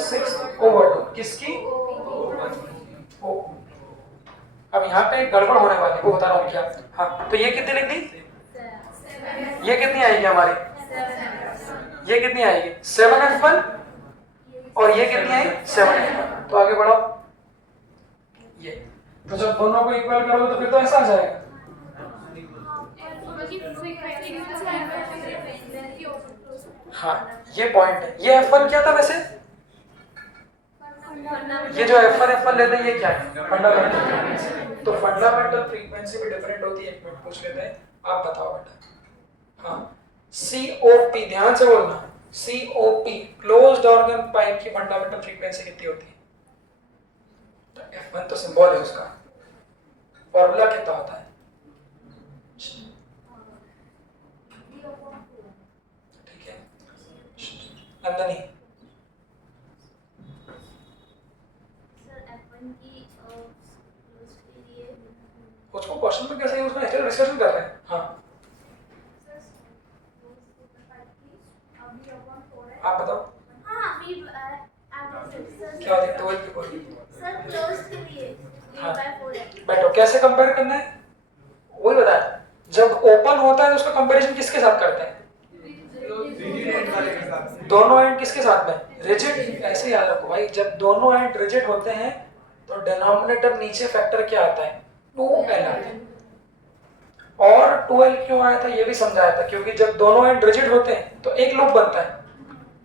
sixth overtone किसकी? ओ। अब यहाँ पे गड़बड़ होने वाली, वो बता रहा हूँ क्या। हाँ तो ये कितनी लिख दी? ये कितनी आएगी हमारी? ये कितनी आएगी? 7F1, और ये कितनी आई? 7F1। तो आगे बढ़ो, ये तो जब दोनों को इक्वल करोगे तो फिर तो ऐसा आ जाएगा। हाँ ये पॉइंट है। ये F1 क्या था वैसे? ये जो F1 लेते हैं ये क्या है? फंडामेंटल। तो फंडामेंटल फ्रीक्वेंसी भी डिफरेंट होती है, एक मिनट पूछ लेते हैं, आप बताओ बेटा। हाँ COP, ध्यान से बोलना, COP क्लोज्ड ऑर्गन पाइप की फंडामेंटल फ्रीक्वेंसी कितनी होती है? तो F1 तो सिंबल है उसका, फॉर्मूला कितना होता है? ठीक है नंदनी, सर F1 की उसको क्वेश्चन में कैसे यूज करना है डिस्कशन कर रहे हैं। हाँ आप बताओ हाँ we at क्या होती है 12 की बोली। सर क्लोज के लिए हाँ। 3/4 बैठो कैसे कंपेयर करना है वही बताया। जब ओपन होता है उसका कंपैरिजन किसके साथ करते हैं? दोनों एंड किसके साथ में? रिजिड। ऐसे याद रखो भाई, जब दोनों एंड रिजिड होते हैं तो डिनोमिनेटर नीचे फैक्टर क्या आता है? 2l आता है। और 2l क्यों आया था ये भी समझाया था, क्योंकि जब दोनों एंड रिजिड होते हैं तो एक लूप बनता है।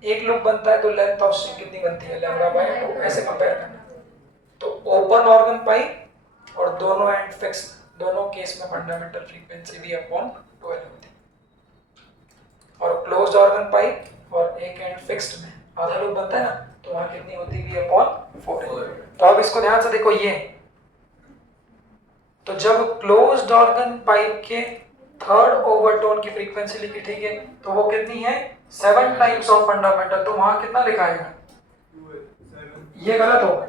एक लूप बनता है तो लेंथ ऑफ स्ट्रिंग कितनी बनती है? λ/2। ऐसे कंपेयर करना। तो ओपन ऑर्गन पाइप और दोनों एंड फिक्स, दोनों केस में फंडामेंटल फ्रीक्वेंसी भी अपॉन 12 होती है। और क्लोज्ड ऑर्गन पाइप और एक एंड फिक्स्ड में आधा लूप बनता है ना, तो वहां कितनी होती है? अपॉन 4। तो अब इसको ध्यान से देखो, ये तो जब क्लोज्ड ऑर्गन पाइप के थर्ड ओवरटोन की फ्रीक्वेंसी लिखी, ठीक है, तो वो कितनी है? 7 टाइम्स ऑफ फंडामेंटल। तो वहां कितना लिखा आएगा? ये गलत होगा।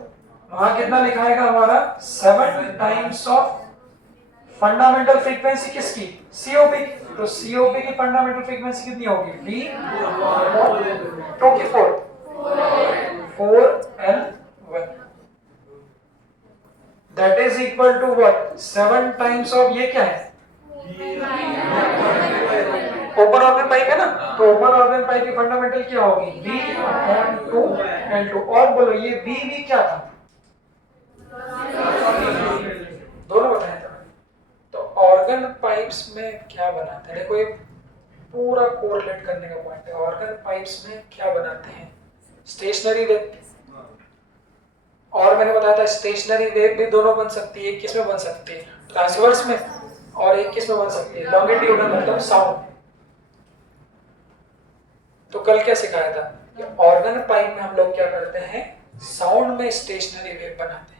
वहां कितना लिखा आएगा हमारा? 7 टाइम्स ऑफ फंडामेंटल फ्रीक्वेंसी किसकी? सीओपी। तो सीओपी की फंडामेंटल फ्रीक्वेंसी कितनी होगी? V 2 की 4l1 that is equal to what? 7 times of ये क्या है? ओपन ऑर्गन पाइप है ना, तो ओपन ऑर्गन पाइप की फंडामेंटल क्या होगी? V/2l2। और बोलो ये V क्या था? दोनों बताए थे। तो ऑर्गन पाइप्स में क्या बनाते हैं? देखो ये पूरा कोरिलेट करने का पॉइंट है। ऑर्गन पाइप्स में क्या बनाते हैं? Stationary wave. और मैंने बताया था स्टेशनरी वेव भी दोनों बन सकती है। एक किस में बन सकती है? ट्रांसवर्स में। और एक किस में बन सकती है? लॉन्गिट्यूडनल, मतलब साउंड। तो कल क्या सिखाया था कि ऑर्गन पाइप में हम लोग क्या करते हैं? साउंड में स्टेशनरी वेव बनाते हैं।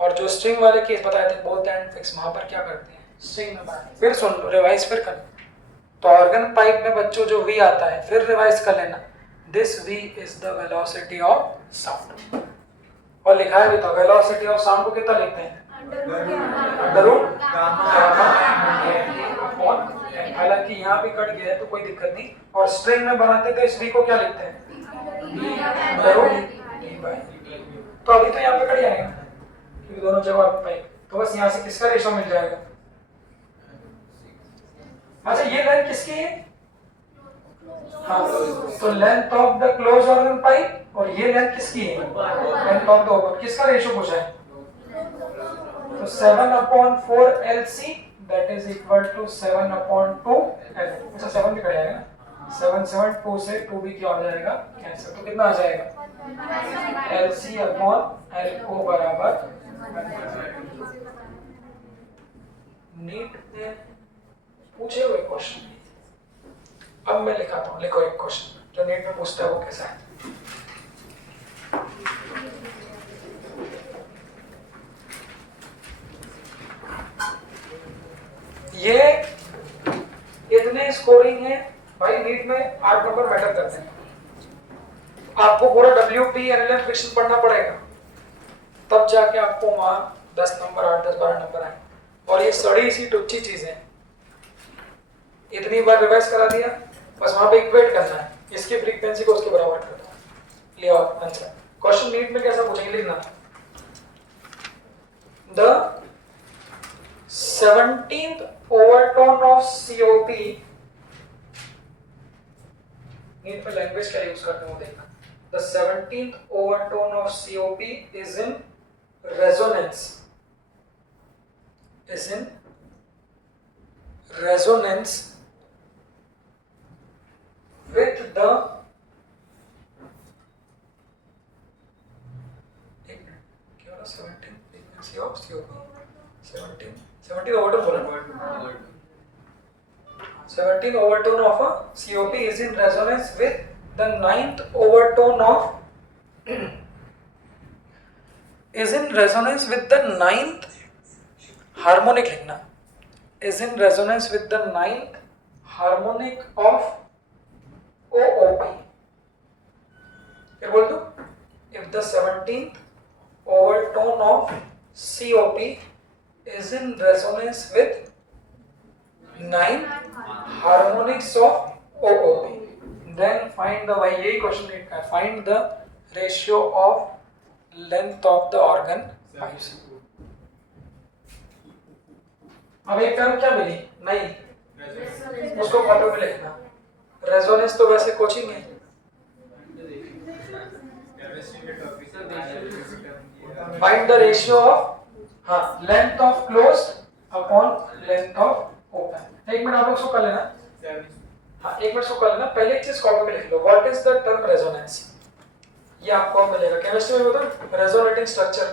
और जो स्ट्रिंग वाले केस बताए थे बोथ एंड फिक्स, वहां पर क्या करते हैं? स्ट्रिंग में बनाते हैं। फिर सुन लो, रिवाइज फिर कर। तो ऑर्गन पाइप में बच्चों जो V आता है, फिर रिवाइज कर लेना, this V is the velocity of sound. और लिखा है भी तो वेलोसिटी ऑफ साउंड को कितना लिखते हैं? Under root gamma upon n। हालांकि यहाँ भी कट गया है तो कोई दिक्कत नहीं। और स्ट्रिंग में बनाते तो इस V को क्या लिखते हैं? Under root d/। तो अभी तो यहाँ पे कट जाएगा क्योंकि दोनों जवाब पाए। तो बस यहाँ से किसका रेशो मिल जाएगा? अच्छा ये लेंथ किसकी है? हाँ, तो length of the close organ pipe और ये लेंथ किसकी है? Length of the open. किसका रेशो पूछा है? तो 7/4lc that is equal to 7/2l। अच्छा 7 भी कट जाएगा ना, 7 7 2 से 2 भी क्या हो जाएगा? कैंसिल। तो कितना आ जाएगा? lc/l को बराबर। नीट में पूछे हुए क्वेश्चन अब मैं लिखाता हूँ। लिखो एक क्वेश्चन जो नीट में पूछता है वो कैसा है? ये इतने स्कोरिंग है भाई, नीट में 8 नंबर मैटर करते हैं। आपको पूरा WP NLM फिक्शन पढ़ना पड़ेगा, तब जाके आपको वहां 10 नंबर 8 10 12 नंबर आए। और ये सड़ी सी टुच्ची चीजें इतनी बार रिवाइज करा दिया, बस वहां पे इक्वेट करना है, इसकी फ्रीक्वेंसी को उसके बराबर कर दो, लिया आंसर। क्वेश्चन नीट में कैसा पूछेंगे? लिखना, the 17th overtone of COP, NEET में लैंग्वेज क्या यूज करते हैं वो देखना। The 17th overtone of COP is in resonance, is in resonance with the, एक मिनट, क्या होगा? 17th frequency of COP, 17th overtone बोला। 17th overtone of a COP is in resonance with the 9th overtone of is in resonance with the 9th harmonic, लिखना, is in resonance with the 9th harmonic of OOP। फिर बोल दो, if the 17th overtone of COP is in resonance with 9 harmonics of OOP. Then find the, वही यही क्वेश्चन लिखा है, find the ratio of length of the organ pipes. अब एक टर्म क्या मिली नहीं, उसको कॉपी में लिखना. रेजोनेंस तो वैसे कोचिंग है. Find the ratio of length of closed upon length of open. एक मिनट आप लोग इसको कर लेना. हाँ, एक मिनट इसको कर लेना. पहले एक चीज कॉपी में लिख लो. What is the term resonance? ये आपको मिलेगा केमिस्ट्री में. बताओ रेजोनेटिंग स्ट्रक्चर.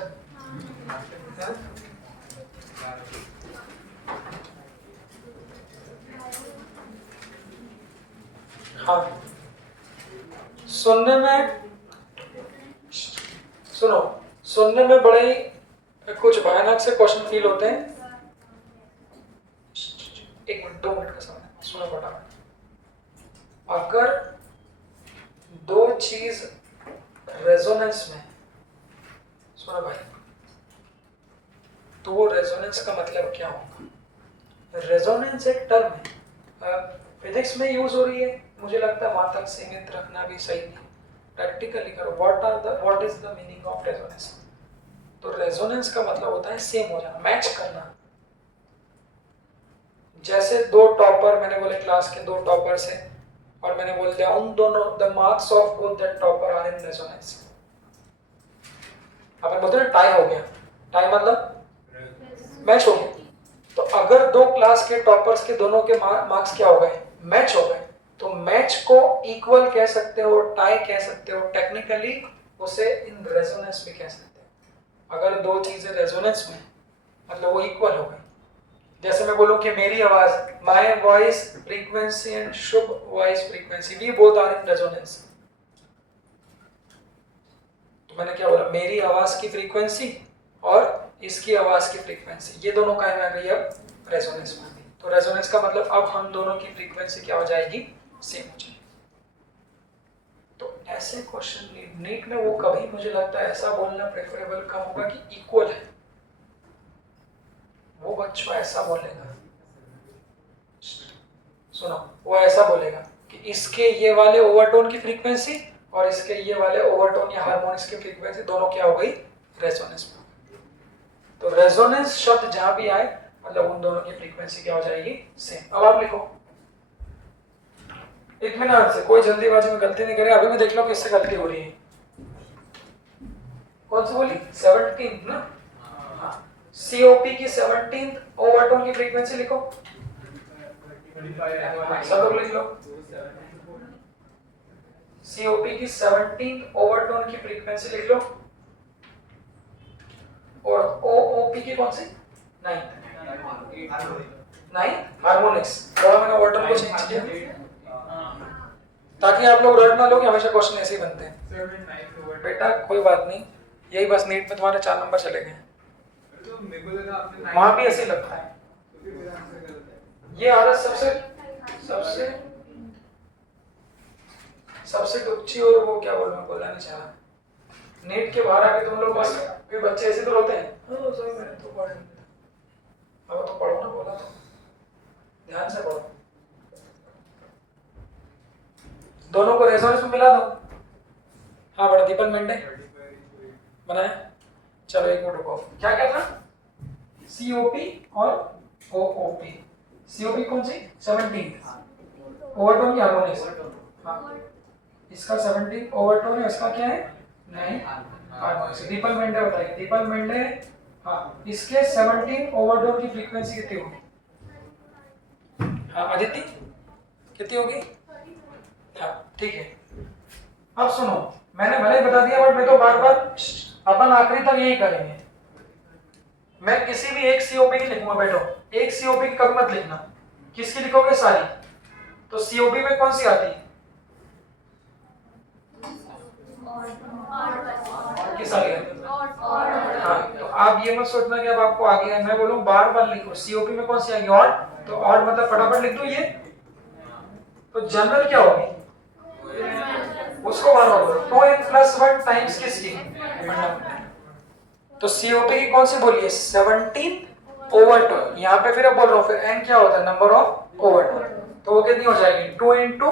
हाँ, सुनने में बड़े ही कुछ भयानक से क्वेश्चन फील होते हैं. एक मिनट, 2 मिनट का समय सुनो फटाफट. अगर दो चीज रेजोनेंस में, सुनो भाई, तो वो रेजोनेंस का मतलब क्या होगा? रेजोनेंस एक टर्म है, फिजिक्स में यूज हो रही है. मुझे लगता है वहां तक सीमित रखना भी सही नहीं. प्रैक्टिकली करो. What is the meaning of resonance? तो रेजोनेंस का मतलब होता है सेम हो जाना, मैच करना. जैसे दो टॉपर, मैंने बोले क्लास के 2 टॉपर्स हैं और मैंने बोल दिया उन दोनों, the marks of both that topper are in Resonance. अपन बोलते हैं टाई हो गया. टाई मतलब मैच हो गया. तो अगर 2 क्लास के टॉपर्स के दोनों के मार्क्स क्या हो गए? मैच हो गए. तो मैच को इक्वल कह सकते हो, टाई कह सकते हो, टेक्निकली उसे इन रेजोनेंस भी कह सकते हो. अगर 2 चीजें रेजोनेंस में, मतलब वो इक्वल हो गई. जैसे मैं बोलूं कि मेरी आवाज, my voice frequency and Shubh voice frequency, we both are in resonance. तो मैंने क्या बोला? मेरी आवाज की फ्रीक्वेंसी और इसकी आवाज की फ्रीक्वेंसी, ये दोनों काहे में आ गई? अब रेजोनेंस में आ गई. तो रेजोनेंस का मतलब अब हम दोनों की फ्रीक्वेंसी क्या हो जाएगी? सेम हो जाएगी. तो ऐसे क्वेश्चन नीट में वो कभी, मुझे लगता है ऐसा बोलना प्रेफरेबल कम होगा कि इक्वल है. वो बच्चा ऐसा बोलेगा, सुनो, वो ऐसा बोलेगा कि इसके ये वाले ओवरटोन की फ्रीक्वेंसी और इसके ये वाले ओवरटोन या हार्मोनिक्स की फ्रीक्वेंसी दोनों क्या हो गई? रेजोनेंस में. तो रेजोनेंस शब्द जहां भी आए, मतलब उन दोनों की फ्रीक्वेंसी क्या हो जाएगी? सेम. अब आप लिखो इत्मीनान से, कोई जल्दीबाजी में गलती नहीं करे. अभी भी देख लो किससे गलती हो रही है. कौन सी बोली? 17 ना. हाँ, COP की 17 ओवरटोन की फ्रीक्वेंसी लिखो. सब लोग लिख लो. COP की 17 ओवरटोन की फ्रीक्वेंसी लिख लो. और OOP की कौन सी? 9 हार्मोनिक्स. थोड़ा मैंने ओवरटोन को चेंज किया ताकि आप लोग रट ना लो कि हमेशा क्वेश्चन ऐसे ही बनते हैं. बेटा कोई बात नहीं, यही बस नीट में तुम्हारे 4 नंबर चले गए. वहां भी ऐसे लगता है. ये आदत सबसे टुच्ची, और वो क्या बोलना, बोलना नहीं चाह रहा. नीट के बाहर आके तुम लोग बस, कोई बच्चे ऐसे तो रोते हैं, सॉरी मैंने तो पढ़ा नहीं. अब तो पढ़ो ना, बोला तो ध्यान से पढ़ो. दोनों को रेजोनेंस में मिला दो. हाँ बड़ा दीपक मेंढे बनाया. चलो एक मिनट रुको. क्या क्या था? COP और OOP. COP कौन सी? 17 ओवरटोन की हार्मोनिक्स. हाँ, इसका 17 ओवरटोन है, इसका क्या है? 9 हार्मोनिक्स. दीपक मेंढे बताइए. दीपक मेंढे, हाँ, इसके 17 ओवरटोन की फ्रीक्वेंसी कितनी होगी? हाँ अदिति कितनी होगी? हाँ ठीक है. अब सुनो, मैंने भले ही बता दिया बट मैं तो बार बार, अपन आखिरी तक यही करेंगे. मैं किसी भी एक COP की लिखूंगा. बैठो, एक COP की कभी मत लिखना. किसकी लिखोगे? सारी. तो COP में कौन सी आती है? किस आती है? हाँ, तो आप ये मत सोचना कि अब आपको आ गया. मैं बोलूं बार बार लिखो. COP में कौन सी आएगी? ऑड. तो ऑड मतलब फटाफट लिख दो ये. तो जनरल क्या होगी? उसको बार बार बोलो. 2n+1 टाइम्स किसकी? तो COP की कौन सी बोली है? 17 ओवरटोन। यहाँ पे फिर अब बोल रहा हूँ, फिर n क्या होता है, नंबर ऑफ ओवरटोन। तो वो कितनी हो जाएगी, 2 इंटू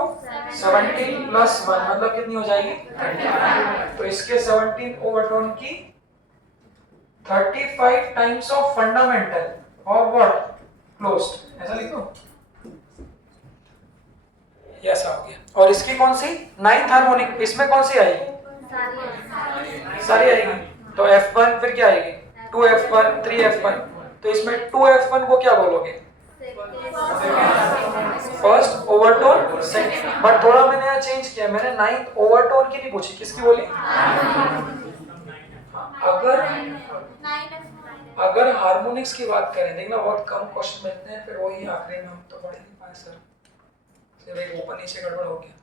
17 प्लस 1 मतलब कितनी हो जाएगी 35। तो इसके 17 ओवरटोन की 35 टाइम्स ऑफ फंडामेंटल और व्हाट क्लोज्ड, ऐसा लिखो। ये ऐसा हो गया। और इसकी कौन सी 9th हार्मोनिक, इसमें कौन सी आएगी, सारी आएगी। तो F1 फिर क्या आएगी, 2F1 3F1। तो इसमें 2F1 को क्या बोलोगे, फर्स्ट ओवरटोन सेकंड। बट थोड़ा मैंने यहाँ चेंज किया, मैंने 9th ओवरटोन की नहीं पूछी, किसकी बोली। अगर हार्मोनिक्स की बात करें, देखना बहुत कम क्वेश्चन मिलते हैं, फिर वही आखिरी में हम तो पढ़ नहीं पाए सर, सिर्फ एक ऊपर नीचे गड़बड़ हो गया।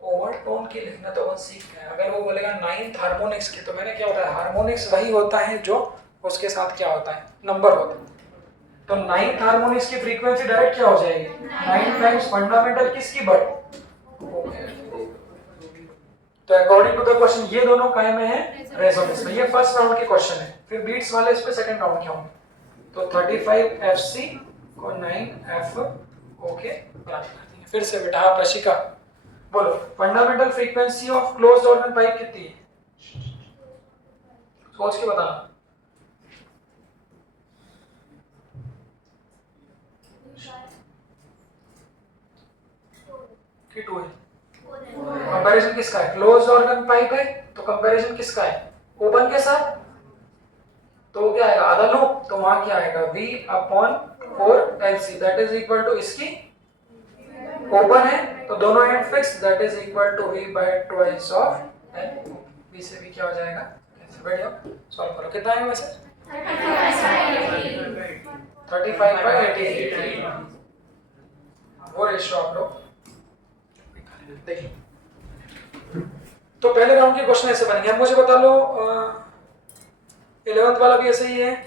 ओवरटोन की लिखना तो वन सीख गया। अगर वो बोलेगा 9th हार्मोनिक्स की, तो मैंने क्या होता है, हार्मोनिक्स वही होता है जो उसके साथ क्या होता है, नंबर होता है। तो 9th हार्मोनिक्स की फ्रीक्वेंसी डायरेक्ट क्या हो जाएगी, 9 टाइम्स फंडामेंटल किसकी, बट। तो अकॉर्डिंग टू द क्वेश्चन ये दोनों काहे में है, रेजोनेंस में। ये फर्स्ट राउंड के क्वेश्चन है, फिर बीट्स वाले इस पे सेकंड राउंड के होंगे। तो 35 FC को 9 F ओके प्राप्त कर देंगे। फिर से बेटा आप रशिका बोलो, fundamental frequency of closed organ pipe कितनी है, सोच के बताना। कि 2 है। कंपैरिजन किसका है, क्लोज्ड ऑर्गन पाइप है, तो कंपैरिजन किसका है, ओपन के साथ। तो वो क्या आएगा, आधा लूप, तो वहां क्या आएगा, V/4LC that is equal to, इसकी ओपन है तो दोनों end fix, that is equal to V/2 of L। V से भी क्या हो जाएगा, ऐसे बैठ जाओ, सॉल्व करो। कितना है वैसे 35/88। वो रेशियो आप लोग देखिए। तो पहले राउंड के क्वेश्चन ऐसे बनेंगे। अब मुझे बता लो 11th वाला भी ऐसे ही है,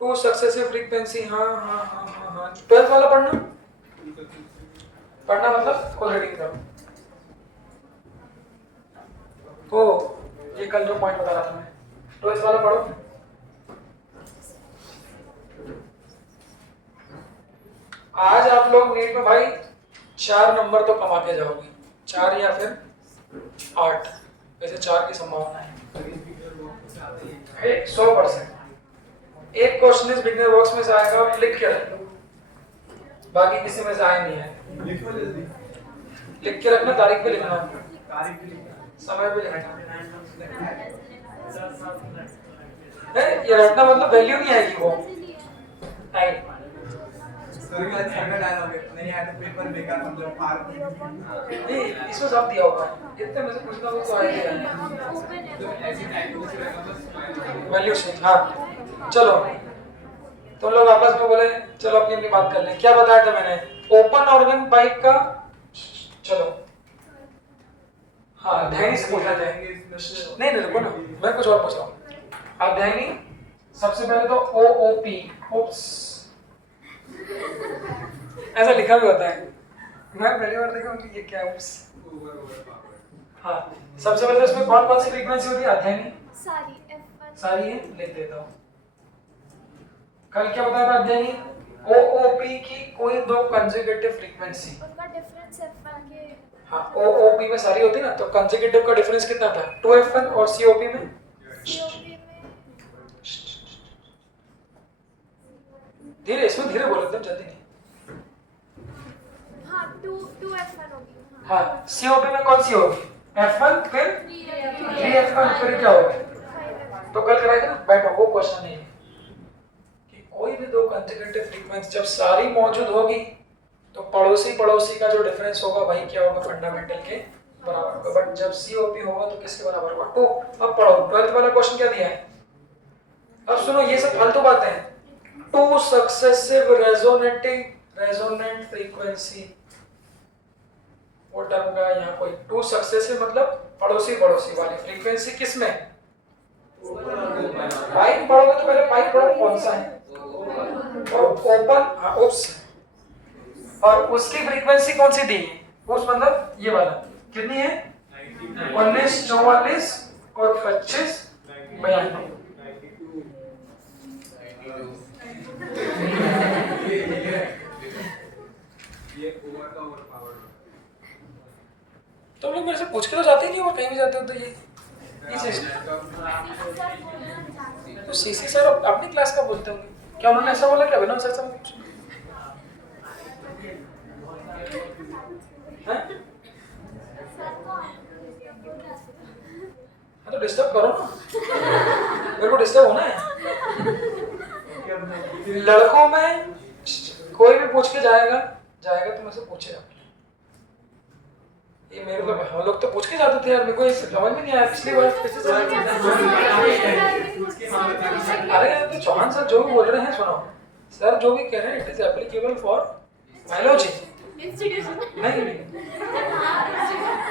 2 सक्सेसिव फ्रीक्वेंसी। हाँ हाँ हाँ हाँ हाँ। 12th वाला पढ़ना मतलब खुद रीडिंग करो। ओ ये कल जो पॉइंट बता रहा था मैं, 12th वाला पढ़ो। आज आप लोग नीट में भाई 4 नंबर तो कमा के जाओगे, 4 या फिर 8, वैसे 4 की संभावना है 100%। एक क्वेश्चन इस बिगनर बॉक्स में से आएगा, आप लिख के रख लो, बाकी किसी में से आए नहीं है। लिख के रखना, तारीख पे लिखना, समय पे लिखना है। ये रटना मतलब वैल्यू नहीं आएगी, वो टाइम इसमें सब दिया होगा, इतने में से कुछ ना कुछ तो आएगा वैल्यू से। हाँ चलो तो लोग आपस में बोले, चलो अपनी अपनी बात कर लें। क्या बताया था मैंने, ओपन ऑर्गन पाइप का, चलो हाँ ध्यान से पूछना चाहिए। नहीं नहीं रुको ना, मैं कुछ और पूछ रहा हूँ। अब ध्यान, सबसे पहले तो OOP, ओप्स ऐसा लिखा भी होता है, मैं पहली बार देखा हूँ ये क्या ओप्स। हाँ सबसे पहले इसमें कौन कौन सी फ्रीक्वेंसी होती है, अध्ययनी सारी F1 सारी है, लिख देता हूँ। कल क्या बताया था, अध्ययनी OOP की कोई 2 कंसेक्यूटिव फ्रीक्वेंसी, उनका डिफरेंस F1 के। हाँ OOP में सारी होती ना, तो कंसेक्यूटिव का डिफरेंस कितना था, 2F1 और COP में धीरे, इसमें धीरे बोलो, एकदम जल्दी नहीं। हाँ 2F1 होगी। हाँ COP में कौन सी होगी, F1 फिर 3F1 फिर क्या होगी, तो कल कराए थे ना, बैठो वो क्वेश्चन नहीं है कि कोई भी 2 कंसेक्यूटिव फ्रीक्वेंसी जब सारी मौजूद होगी तो पड़ोसी का जो डिफरेंस होगा वही क्या होगा, फंडामेंटल के बराबर होगा। बट जब COP होगा तो किसके बराबर होगा, तो अब पढ़ो 12th वाला क्वेश्चन क्या दिया है। अब सुनो, ये सब फालतू बातें हैं। 2 सक्सेसिव रेजोनेंट फ्रीक्वेंसी, वो टर्म का यहाँ कोई 2 सक्सेसिव मतलब पड़ोसी वाली फ्रीक्वेंसी किसमें, पाइप पढ़ोगे तो पहले पाइप पढ़ो कौन सा है, और ओपन ओप्स, और उसकी फ्रीक्वेंसी कौन सी दी है, ओप्स मतलब ये वाला कितनी है, 19 44 और 25 92। पूछ के तो जाते ही नहीं, और कहीं भी जाते हो तो ये चीज। तो सीसी सर अपनी क्लास का बोलते होंगे, क्या उन्होंने ऐसा बोला क्या अभिनव सर से कुछ? हाँ तो डिस्टर्ब करो ना, मेरे को डिस्टर्ब होना है। लड़कों में कोई भी पूछ के जाएगा तो मुझसे पूछेगा। ये मेरे लोग, हम लोग तो पूछ के जाते थे यार, मेरे को ये समझ में नहीं आया पिछली बार कैसे समझ में अरे यार तो चौहान सर जो भी बोल रहे हैं सुनो, सर जो भी कह रहे हैं it is applicable for biology. नहीं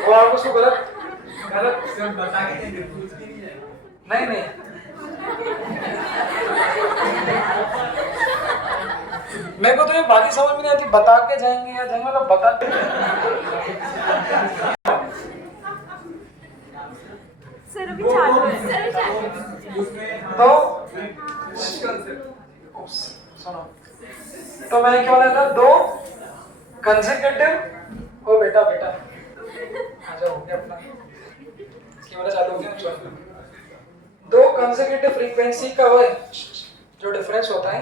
वो आपको उसको गलत नहीं मेरे को तो ये बाकी समझ में नहीं आती, बता के जाएंगे या जाएंगे मतलब बता सर अभी चालू है। तो सुनो, तो मैंने क्या बोला था, दो कंसेक्यूटिव, ओ बेटा आ जाओ, हो गया अपना कैमरा चालू हो गया। दो कंसेक्यूटिव फ्रीक्वेंसी का वो जो डिफरेंस होता है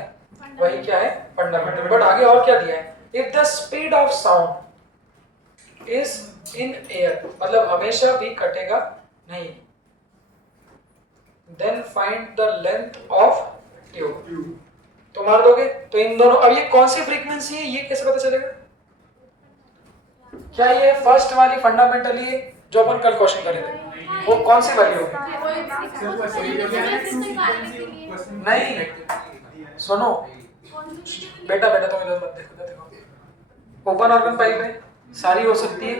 वही क्या है, फंडामेंटल। बट आगे और क्या दिया है, if the speed of sound is in air, मतलब हमेशा भी कटेगा नहीं, then find the length of tube. तो मार दोगे तो इन दोनों, अब ये कौन सी फ्रीक्वेंसी है ये कैसे पता चलेगा? क्या ये फर्स्ट वाली फंडामेंटली है जो अपन कल क्वेश्चन करेंगे, वो कौन सी वैल्यू होगी? नहीं सुनो बेटा तो इधर मत देखो, ओपन ऑर्गन पाइप है, सारी हो सकती है,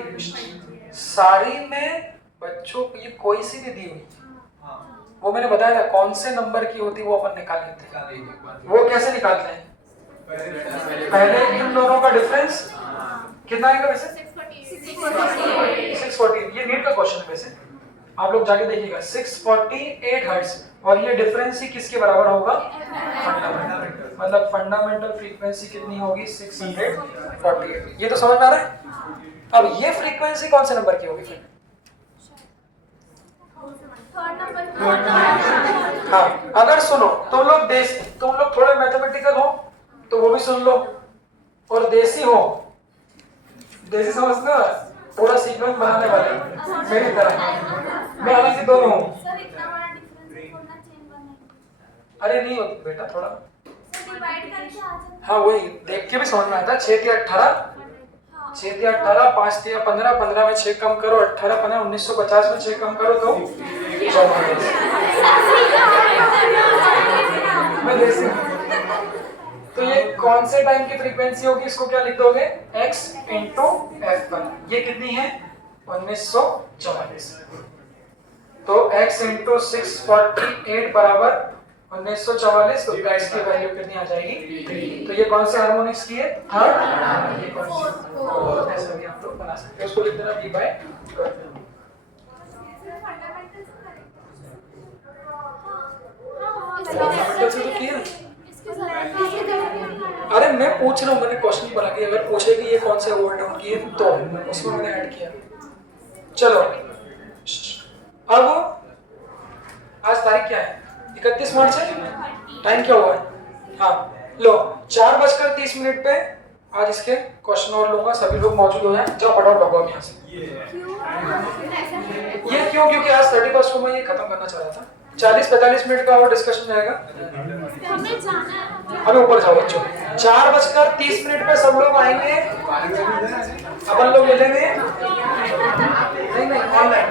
सारी में बच्चों को ये कोई सी भी दी हुई, वो मैंने बताया था कौन से नंबर की होती है वो अपन निकाल लेते हैं। वो कैसे निकालते हैं, पहले इन दोनों का डिफरेंस कितना आएगा वैसे 640। ये नीट का क्वेश्चन है वैसे, आप लोग जाके देखिएगा 648 हर्ट्ज, और ये डिफरेंस ही किसके बराबर होगा, फंडामेंटल, मतलब फंडामेंटल फ्रीक्वेंसी कितनी होगी 648। ये तो समझ में आ रहा है। अब ये फ्रीक्वेंसी कौन से नंबर की होगी फिर? हाँ अगर सुनो तुम लोग थोड़े मैथमेटिकल हो तो वो भी सुन लो, और देसी हो, देसी समझते हो, पूरा सीक्वेंस बनाने वाले मेरी तरह, मैं हालांकि दोनों हूँ। अरे नहीं होती बेटा, थोड़ा हाँ वही देख के भी समझ में आता है। 6 या 18, 6 या 18, 5 या 15, 15 में 6 कम करो, 18 15, 1950 में 6 कम करो तो मैं देसी। तो ये कौन से टाइम की फ्रीक्वेंसी होगी, इसको क्या लिख दोगे, x इंटू f1। ये कितनी है 1944, तो x इंटू 648 बराबर 1944, तो x की वैल्यू कितनी आ जाएगी 3। तो ये कौन से हार्मोनिक्स की है, थर्ड। ये कौन सी, ऐसा भी आप लोग बना सकते हैं, उसको लिख देना b बाय। अरे मैं पूछ रहा हूँ, मैंने क्वेश्चन बना के अगर पूछे कि ये कौन से वर्ड है उनकी तो उसमें मैंने ऐड किया। चलो अब आज तारीख क्या है, 31 मार्च है, टाइम क्या हुआ है, हाँ लो 4:30 पे आज इसके क्वेश्चन और लूंगा, सभी लोग मौजूद हो जाए, जाओ फटाफट भगवान यहाँ से। ये क्यों, क्योंकि आज 31 को मैं ये खत्म करना चाह रहा था। 40-45 मिनट का और डिस्कशन रहेगा, अभी ऊपर जाओ बच्चों। 4:30 पे सब लोग आएंगे, अपन लोग ले लेंगे, नहीं ऑनलाइन।